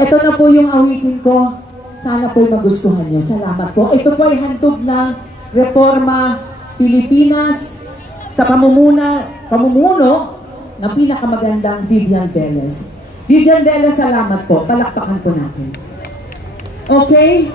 Ito na po yung awitin ko. Sana po magustuhan nyo. Salamat po. Ito po ay handog ng Reforma Pilipinas sa pamumuno ng pinakamagandang Vivian Velez. Vivian Dela, salamat po. Palakpakan po natin. Okay?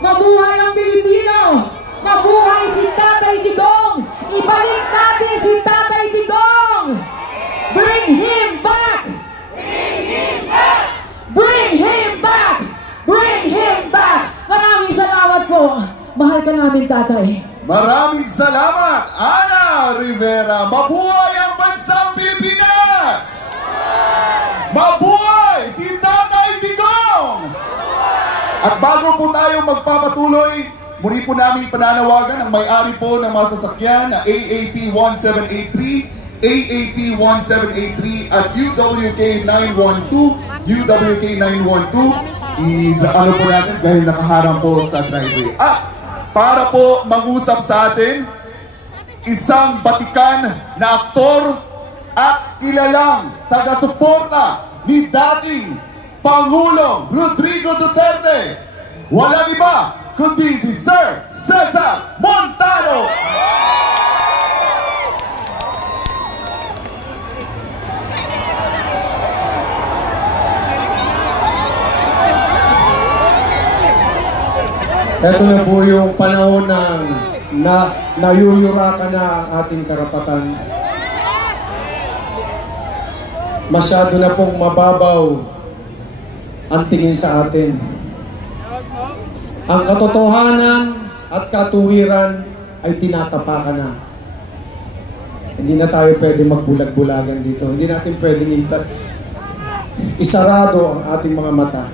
Mabuhay ang Pilipino! Mabuhay si Tatay Digong! Ibalik natin si Tatay Digong! Bring him back! Bring him back! Bring him back! Bring him back! Maraming salamat po! Mahal ka namin, Tatay. Maraming salamat, Ana Rivera! Mabuhay ang bansang Pilipinas! Mabuhay si Tatay Digong! At bago po tayo magpapatuloy, muli po namin pananawagan ang may-ari po ng mga sasakyan na AAP 1783, AAP 1783 at UWK 912, UWK 912. Ano po natin dahil nakaharang po sa driveway. At para po mangusap sa atin, isang batikan na aktor at kilalang taga-suporta ni dating Pangulong Rodrigo Duterte. Walang iba kundi si Sir Cesar Montano. Ito na po yung panahon na nayuyurakan na ang ating karapatan. Masyado na pong mababaw ang tingin sa atin. Ang katotohanan at katuwiran ay tinatapakan na. Hindi na tayo pwede magbulag-bulagan dito. Hindi natin pwedeng isarado ang ating mga mata.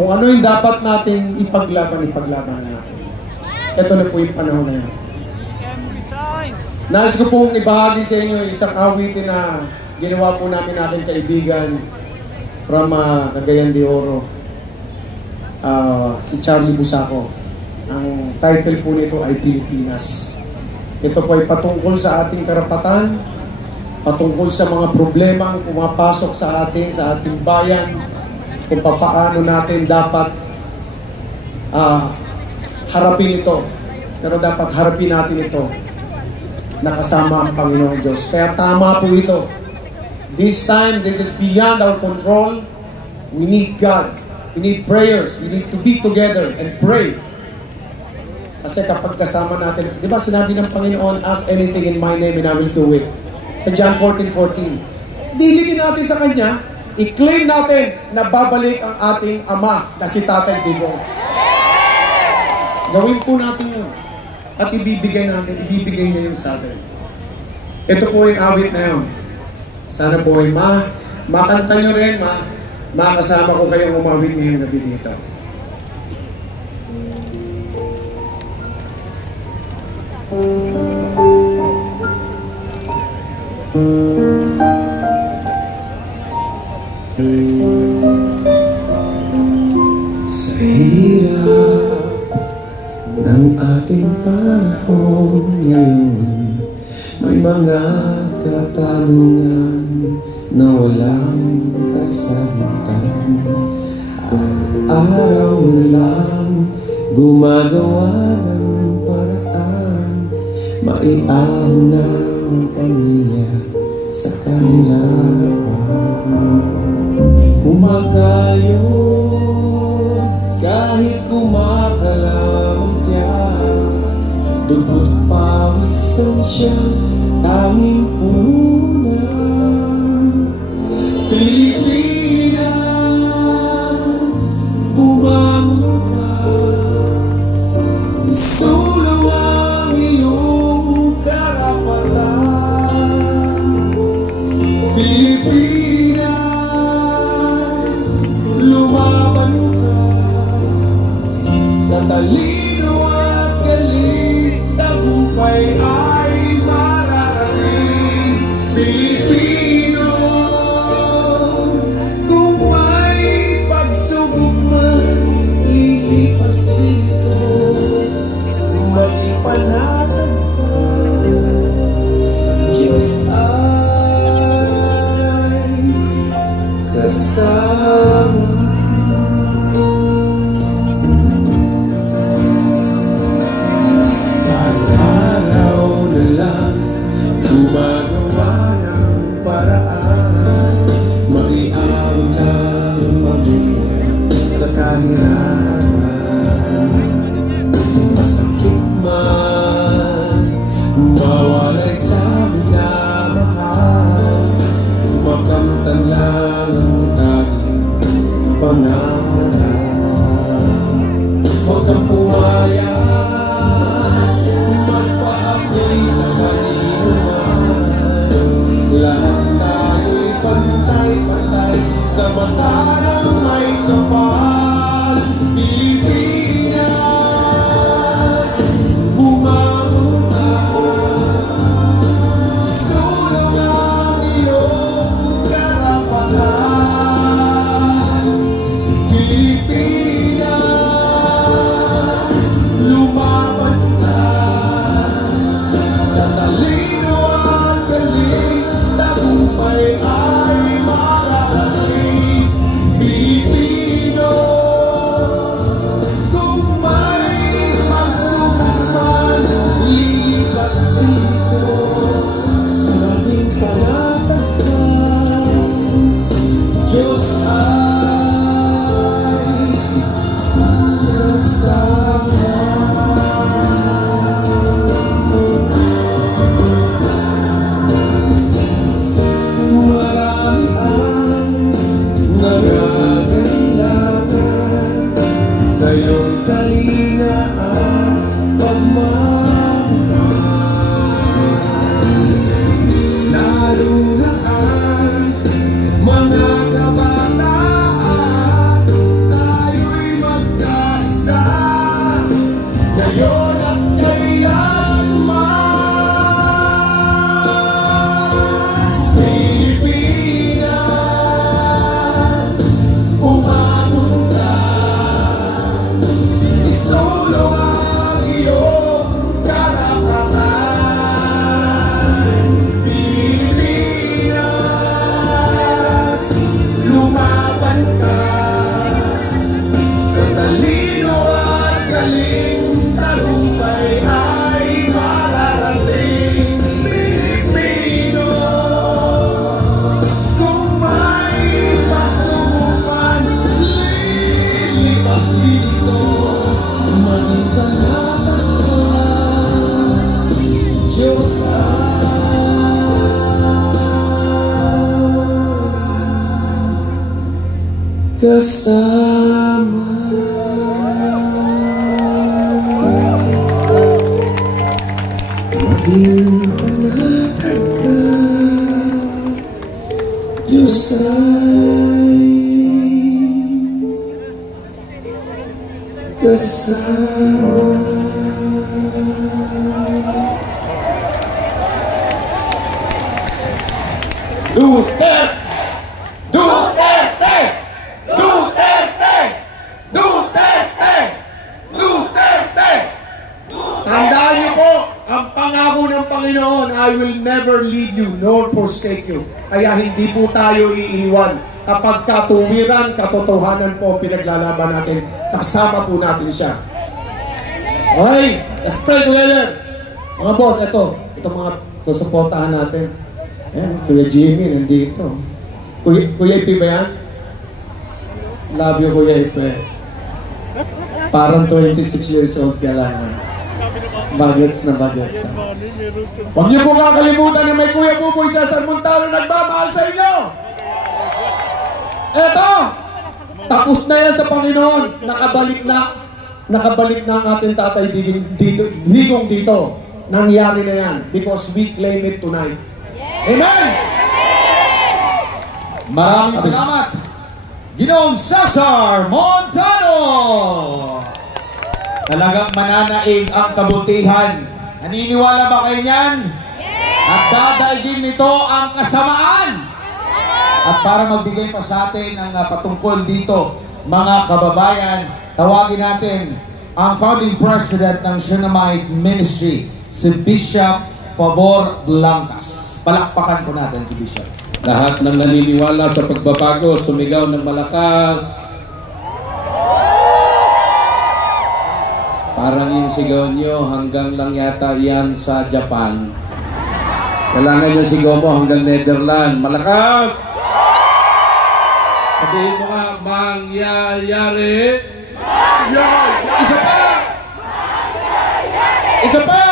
Kung ano yung dapat nating ipaglaban na natin. Ito na po yung panahon na yun. Nais ko pong ibahagi sa inyo isang awitin na ginawa po namin ating kaibigan from Cagayan de Oro. Si Charlie Busaco. Ang title po nito ay Pilipinas. Ito po ay patungkol sa ating karapatan, patungkol sa mga problema ang pumapasok sa ating bayan, kung paano natin dapat harapin ito. Pero dapat harapin natin ito nakasama ang Panginoong Diyos. Kaya tama po ito. This time, this is beyond our control. We need God. We need prayers. We need to be together and pray. Kasi kapag kasama natin, di ba sinabi ng Panginoon, ask anything in my name and I will do it. Sa John 14:14. Diligin natin sa Kanya, i-claim natin na babalik ang ating Ama na si Tatay Digong. Gawin po natin yun. At ibibigay niya yun sa atin. Ito po yung awit na yun. Sana po ay makanta nyo rin, makasama ko kayong umawit ngayong gabi dito. Sa hirap ng ating panahon ngayon, may mga katanungan na walang kasagutan. Araw na lang gumagawa ng paraan, maiahon ng pamilya sa kahirapan. Kumakayon kahit kumakalamang tiyan, dugot pawisan siya, tanging punan. Pilipinas, bumangon ka, sulong ang iyong karapatan. Pilipinas, lumaban ka, sa talino at galing, tagumpay ay mararating. Pilipino, kung may pagsubok man, lilipas dito, maging panatag ka, Diyos ay kasama. Gumagawa ng paraan, maiahon lang ang pamilya sa kahirapan. Masakit man, mawalay sa minamahal, makamtan lang ang taging pangarap. Huwag kang pumaya, magpa-apply sa kanino man. Lahat tayo'y pantay-pantay sa mata ng may kapal. Pilipinas, bumangon ka, isulong ang iyong karapatan. Pilipinas, lumaban ka, sa talino at galing, tagumpay ay mararating. Pilipino, kung may magsubok man, lilipas dito, maging panatag ka, Diyos ay kasama. ngayon at kailanman. Pilipinas, umanod ka, isulong ang iyong karapatan. Pilipinas, lumaban ka sa talino at galing, tagumpay ay mararating. Pilipino, kung may pasukan, lilipas dito, manipalatan ka, Diyos ay kasama. Manipalatan ka, Diyos ay kasama. Duterte! Duterte! Duterte! Duterte! Duterte! Tandaan niyo po, ang pangako ng Panginoon, I will never leave you nor forsake you. Kaya hindi po tayo iiwan. Kapag katuwiran, katotohanan po ang pinaglalaban natin, kasama po natin siya. Okay, let's pray together. Mga boss, ito mga susuportahan natin. Ayan, Kuya Jimmy, nandito. Kuya Ipe ba yan? Love you, Kuya Ipe. Parang 26 years old ka lang. Bagets na bagets. Huwag niyo po kakalimutan na may Kuya Buboy Cesar Montano nagmamahal sa inyo. Eto, tapos na yan sa Panginoon. Nakabalik na ang ating tatay Digong dito. Nangyari na yan because we claim it tonight. Amen! Maraming salamat, Ginoong Cesar Montano. Talagang mananaig ang kabutihan. Naniniwala ba kayo niyan? At dadaigin nito ang kasamaan. At para magbigay pa sa atin ang patungkol dito, mga kababayan, tawagin natin ang founding president ng Shunammite Ministry, si Bishop Favor Blancas. Palakpakan po natin si Bishop. Lahat ng naniniwala sa pagbabago, sumigaw ng malakas. Parang yung sigaw nyo, hanggang lang yata yan sa Japan. Kailangan yung sigaw mo hanggang Netherlands. Malakas! Sabihin mo nga, mangyayari. Isa pa! Isa pa!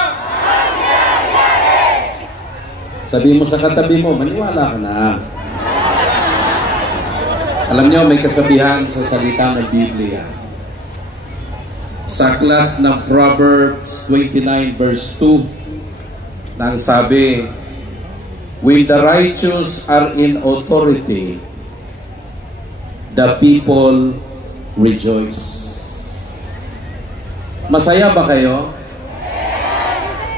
Sabihin mo sa katabi mo, maniwala ka na. Alam nyo, may kasabihan sa salita ng Biblia. Sa aklat ng Proverbs 29 verse 2, nang sabi, when the righteous are in authority, the people rejoice. Masaya ba kayo?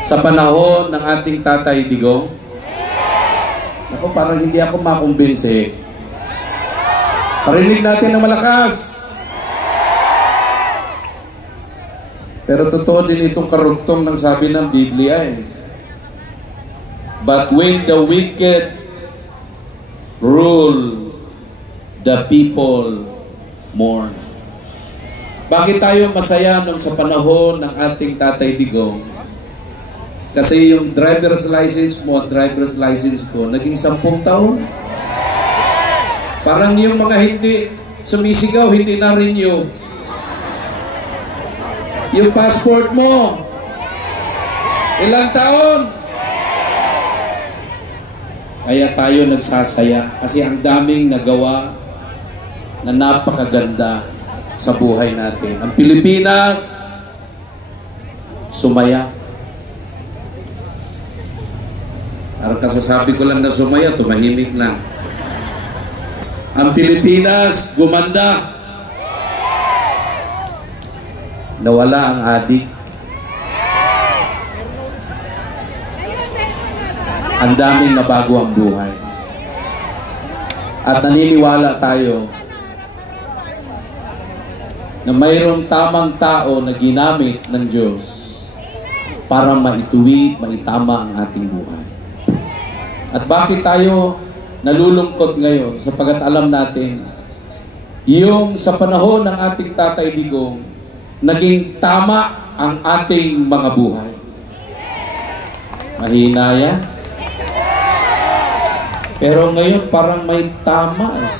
Sa panahon ng ating Tatay Digong? Ako, parang hindi ako makumbinse. Parinig natin ng malakas. Pero totoo din itong karugtong ng sabi ng Biblia eh. But when the wicked rule, the people mourn. Bakit tayo masaya nung sa panahon ng ating Tatay Digong? Kasi yung driver's license mo at driver's license ko, naging 10 taon. Parang yung mga hindi sumisigaw, hindi na-renew. Yung passport mo, ilang taon? Kaya tayo nagsasaya kasi ang daming nagawa na napakaganda sa buhay natin. Ang Pilipinas, sumaya. Parang kasasabi ko lang na sumaya, tumahimik lang. Ang Pilipinas, gumanda. Nawala ang adik. ang daming nabago ang buhay. At naniniwala tayo na mayroong tamang tao na ginamit ng Diyos para maituwid, maitama ang ating buhay. At bakit tayo nalulungkot ngayon? Sapagkat alam natin, yung sa panahon ng ating Tatay Digong, naging tama ang ating mga buhay. Mahina yan. Pero ngayon parang may tama eh.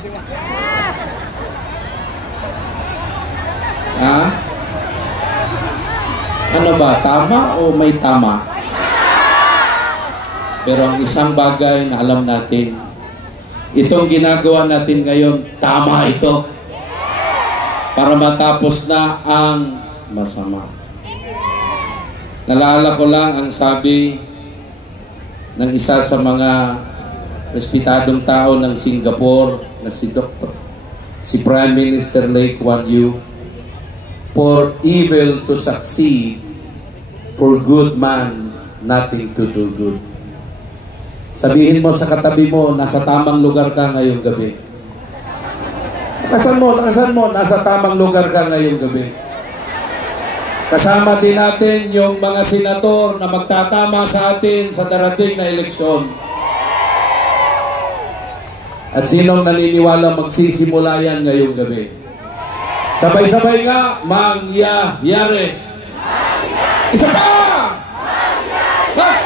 Ha? Ano ba? Tama o may tama? Pero ang isang bagay na alam natin, itong ginagawa natin ngayon, tama ito. Para matapos na ang masama. Nalala ko lang ang sabi ng isa sa mga respetadong tao ng Singapore na si Prime Minister Lee Kuan Yew, for evil to succeed, for good man nothing to do good. Sabihin mo sa katabi mo, nasa tamang lugar ka ngayong gabi. Lakasan mo, nasa tamang lugar ka ngayong gabi. Kasama din natin yung mga senador na magtatama sa atin sa darating na eleksyon. At sinong naniniwala magsisimula yan ngayong gabi? Sabay-sabay nga, mangyayari. Isa pa! Last!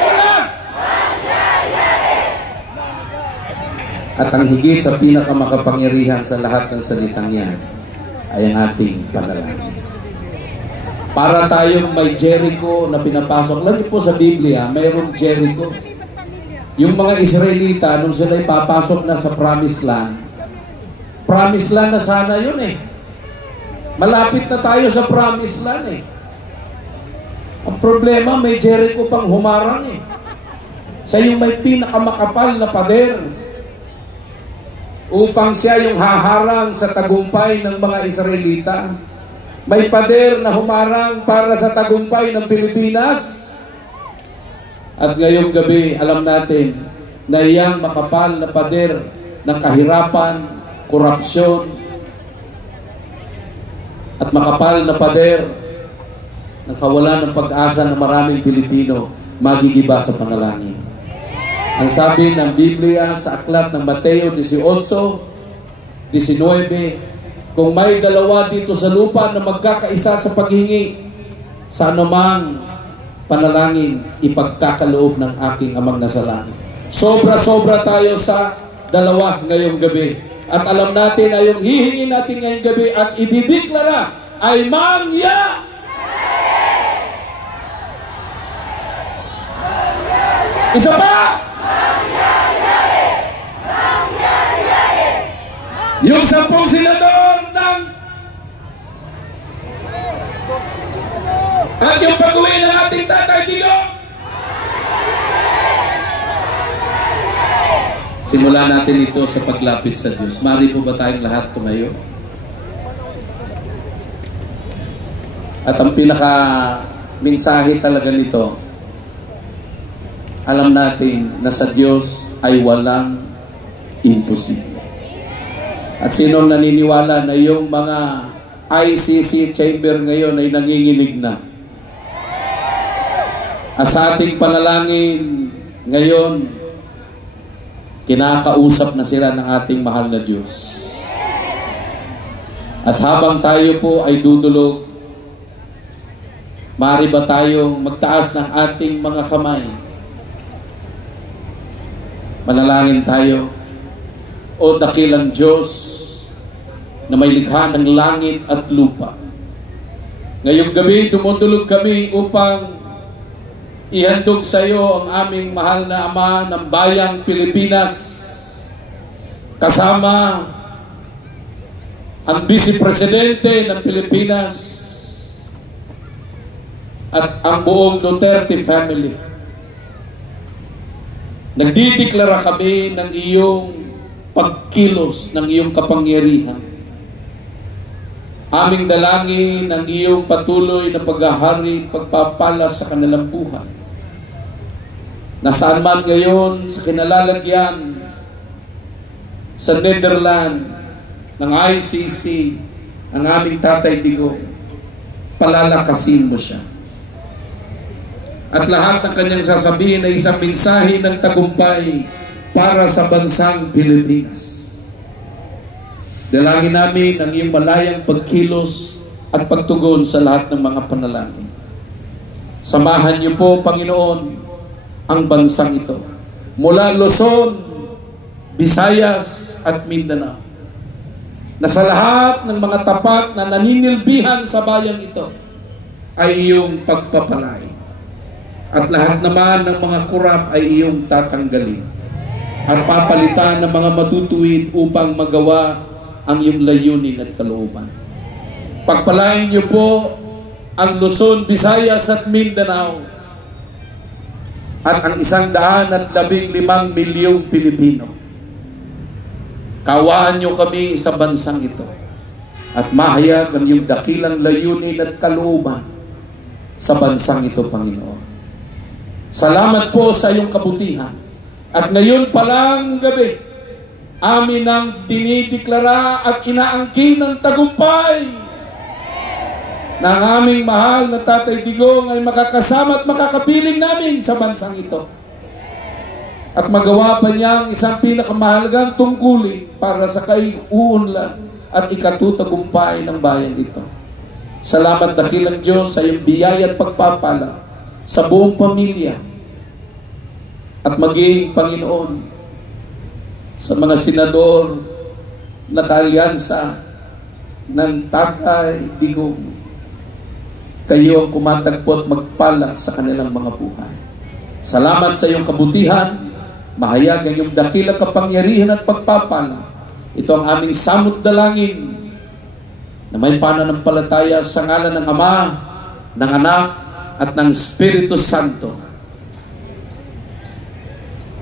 At ang higit sa pinakamakapangyarihan sa lahat ng salitang yan ay ang ating panalangin. Para tayong may Jericho na pinapasok. Lagi po sa Biblia, mayroong Jericho. Yung mga Israelita, nung sila'y papasok na sa Promised Land na sana yun eh. Malapit na tayo sa Promised Land eh. Ang problema, may Jericho pang humarang eh. Siya yung may pinakamakapal na pader upang siya yung haharang sa tagumpay ng mga Israelita. May pader na humarang para sa tagumpay ng Pilipinas. At ngayong gabi, alam natin na iyang makapal na pader ng kahirapan, korupsyon, at makapal na pader ng kawalan ng pag-asa ng maraming Pilipino magigiba sa panalangin. Ang sabi ng Biblia sa aklat ng Mateo 18:19, kung may dalawa dito sa lupa na magkakaisa sa paghingi sa anumang panalangin, ipagkakaloob ng aking Amang nasa langit. Sobra-sobra tayo sa dalawa ngayong gabi. At alam natin na yung hihingin natin ngayong gabi at idideklara ay Isa pa! Yung 10 senador ng at yung pag-uwi ng ating Tatay Digong. Simulan natin ito sa paglapit sa Diyos. Mari po ba tayong lahat tumayo? At ang pinaka-mensahe talaga nito, alam natin na sa Diyos ay walang imposible. At sinong naniniwala na yung mga ICC chamber ngayon ay nanginginig na? At sa ating panalangin ngayon, kinakausap na sila ng ating mahal na Diyos. At habang tayo po ay dudulog, maaari ba tayong magtaas ng ating mga kamay? Manalangin tayo. O dakilang Diyos na may likha ng langit at lupa. Ngayong gabi, dumudulog kami upang ihandog sa iyo ang aming mahal na Ama ng bayang Pilipinas, kasama ang Vice Presidente ng Pilipinas at ang buong Duterte family. Nagdideklara kami ng iyong pagkilos, ng iyong kapangyarihan. Aming dalangin ang iyong patuloy na paghahari, pagpapala sa kanilang buhay. Nasaan man ngayon sa kinalalagyan sa Netherlands ng ICC ang aming Tatay Digong, palalakasin mo siya. At lahat ng kanyang sasabihin ay isang mensahe ng tagumpay para sa bansang Pilipinas. Dalangin namin ang iyong malayang pagkilos at pagtugon sa lahat ng mga panalangin. Samahan niyo po, Panginoon, ang bansang ito. Mula Luzon, Visayas at Mindanao. Na sa lahat ng mga tapat na naninilbihan sa bayang ito ay iyong pagpapalain. At lahat naman ng mga kurap ay iyong tatanggalin. At papalitan ng mga matutuwid upang magawa ang iyong layunin at kalooban. Pagpalain niyo po ang Luzon, Visayas at Mindanao at ang 115 milyong Pilipino. Kawaan niyo kami sa bansang ito at mahayag ang iyong dakilang layunin at kalooban sa bansang ito, Panginoon. Salamat po sa iyong kabutihan. At ngayon palang gabi, amin ang dinideklara at inaangkin ng tagumpay na ang aming mahal na Tatay Digong ay makakasama at makakapiling namin sa bansang ito. At magawa pa niya ang isang pinakamahalagang tungkulin para sa kaiuunlad at ikatutagumpay ng bayan ito. Salamat dakilang Diyos sa iyong biyaya at pagpapala sa buong pamilya at maging, Panginoon, sa mga senador na kaalyansa ng Tatay Digong. Kayo ang kumatagpo at magpala sa kanilang mga buhay. Salamat sa iyong kabutihan, mahayag ang iyong dakilang kapangyarihan at pagpapala. Ito ang aming samot dalangin na may pananampalataya sa ngalan ng Ama, ng Anak, at ng Espiritu Santo.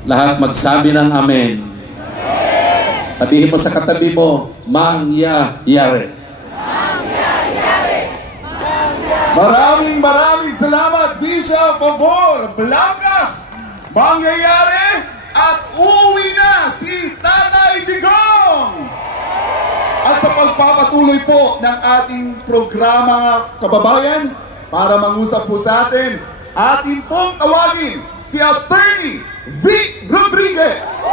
Lahat magsabi ng Amen. Sabihin mo sa katabi mo, mangyayari. Maraming salamat, Bishop Obor Blancas. Mangyayari at uuwi na si Tatay Digong. At sa pagpapatuloy po ng ating programa, kababayan, para mangusap po sa atin, atin pong tawagin si Attorney Vic Rodriguez.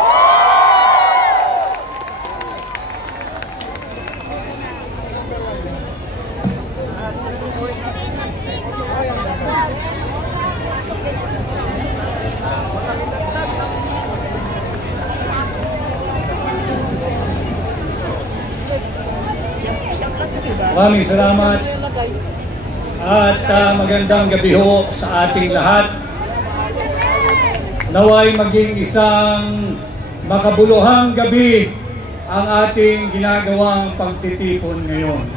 Maraming salamat at magandang gabi ho sa ating lahat. Naway maging isang makabuluhang gabi ang ating ginagawang pagtitipon ngayon.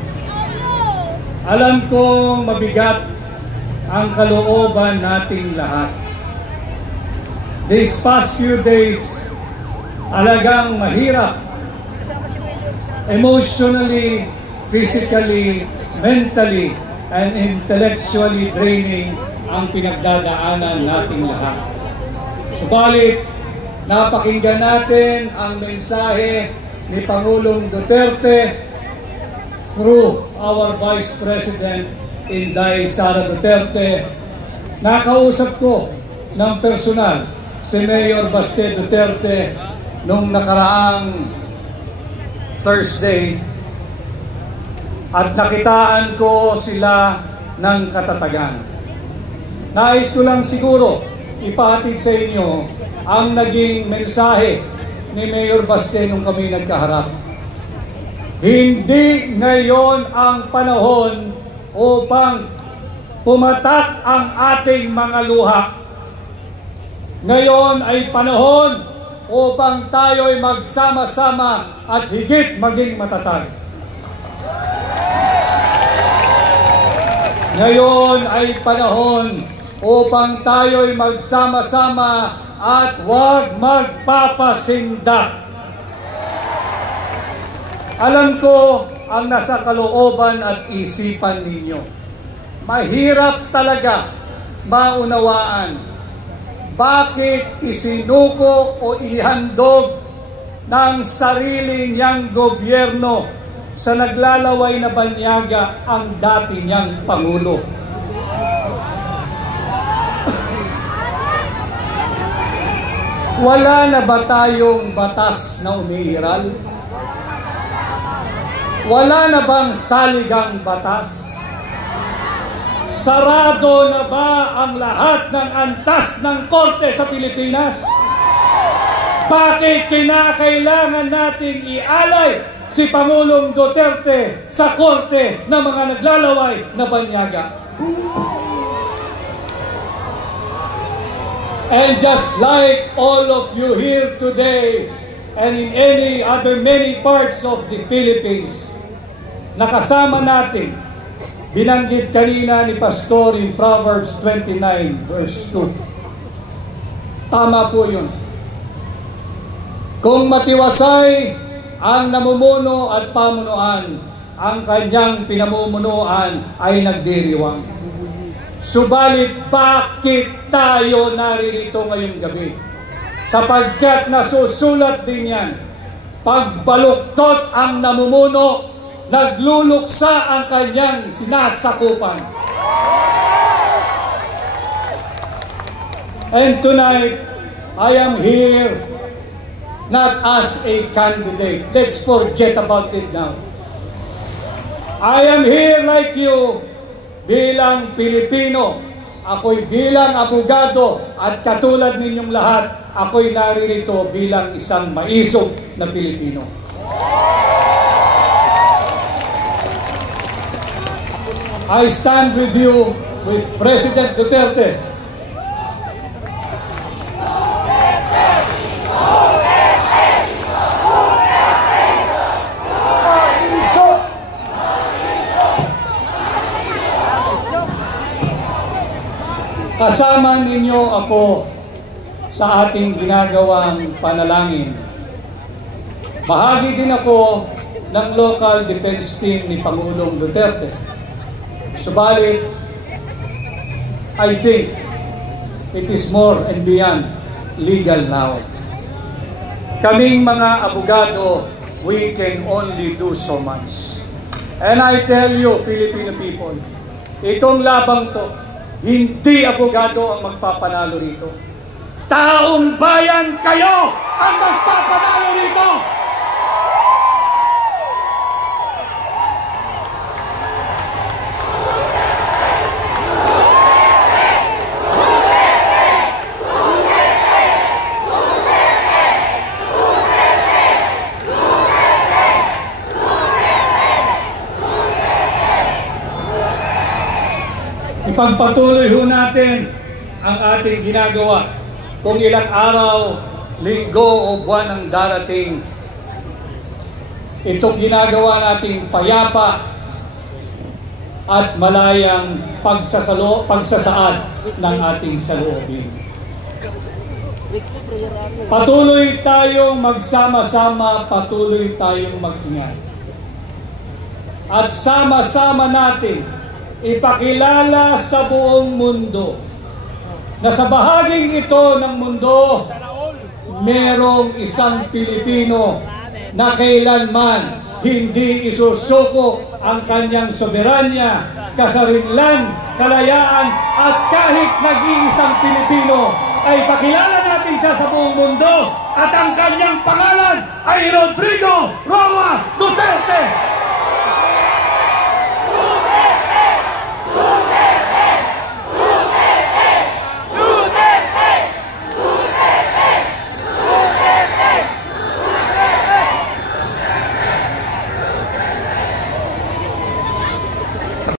Alam kong mabigat ang kalooban nating lahat. These past few days, talagang mahirap. Emotionally, physically, mentally, and intellectually draining ang pinagdadaanan nating lahat. Subalit, napakinggan natin ang mensahe ni Pangulong Duterte through our Vice President, Inday Sara Duterte. Nakausap ko ng personal si Mayor Baste Duterte nung nakaraang Thursday at nakitaan ko sila ng katatagan. Nais ko lang siguro ipahatid sa inyo ang naging mensahe ni Mayor Baste nung kami nagkaharap. Hindi ngayon ang panahon upang pumatak ang ating mga luha. Ngayon ay panahon upang tayo'y magsama-sama at higit maging matatag. Ngayon ay panahon upang tayo'y magsama-sama at huwag magpapasindak. Alam ko ang nasa kalooban at isipan ninyo. Mahirap talaga maunawaan. bakit isinuko o inihandog ng sarili niyang gobyerno sa naglalaway na banyaga ang dati niyang Pangulo. Wala na ba tayong batas na umiiral? Wala na bang saligang batas? Sarado na ba ang lahat ng antas ng korte sa Pilipinas? Bakit kinakailangan nating ialay si Pangulong Duterte sa korte ng mga naglalaway na banyaga? And just like all of you here today and in any other many parts of the Philippines, nakasama natin, binanggit kanina ni Pastor in Proverbs 29 verse 2. Tama po yun. Kung matiwasay ang namumuno at pamunuan, ang kanyang pinamumunuan ay nagdiriwang. Subalit bakit tayo naririto ngayong gabi? Sapagkat nasusulat din yan, pagbaluktot ang namumuno, nagluluksa ang kanyang sinasakupan. And tonight, I am here not as a candidate. Let's forget about it now. I am here like you bilang Pilipino. Ako'y bilang abogado at katulad ninyong lahat, ako'y naririto bilang isang maisog na Pilipino. I stand with you, with President Duterte. Kasama ninyo ako sa ating ginagawang panalangin. Bahagi din ako ng local defense team ni Pangulong Duterte. Subalit, I think it is more and beyond legal now. Kaming mga abogado, we can only do so much. And I tell you, Filipino people, itong labang to, hindi abogado ang magpapanalo rito. Taong bayan kayo ang magpapanalo rito! Ipagpatuloy ho natin ang ating ginagawa. Kung ilang araw, linggo o buwan ang darating, itong ginagawa nating payapa at malayang pagsasaad ng ating saloobin. Patuloy tayong magsama-sama, patuloy tayong mag-ingat. At sama-sama natin ipakilala sa buong mundo na sa bahaging ito ng mundo, merong isang Pilipino na kailanman hindi isusuko ang kanyang soberanya, kasarinlan, kalayaan, at kahit nag-iisang Pilipino ay pakilala natin siya sa buong mundo at ang kanyang pangalan ay Rodrigo Roa Duterte!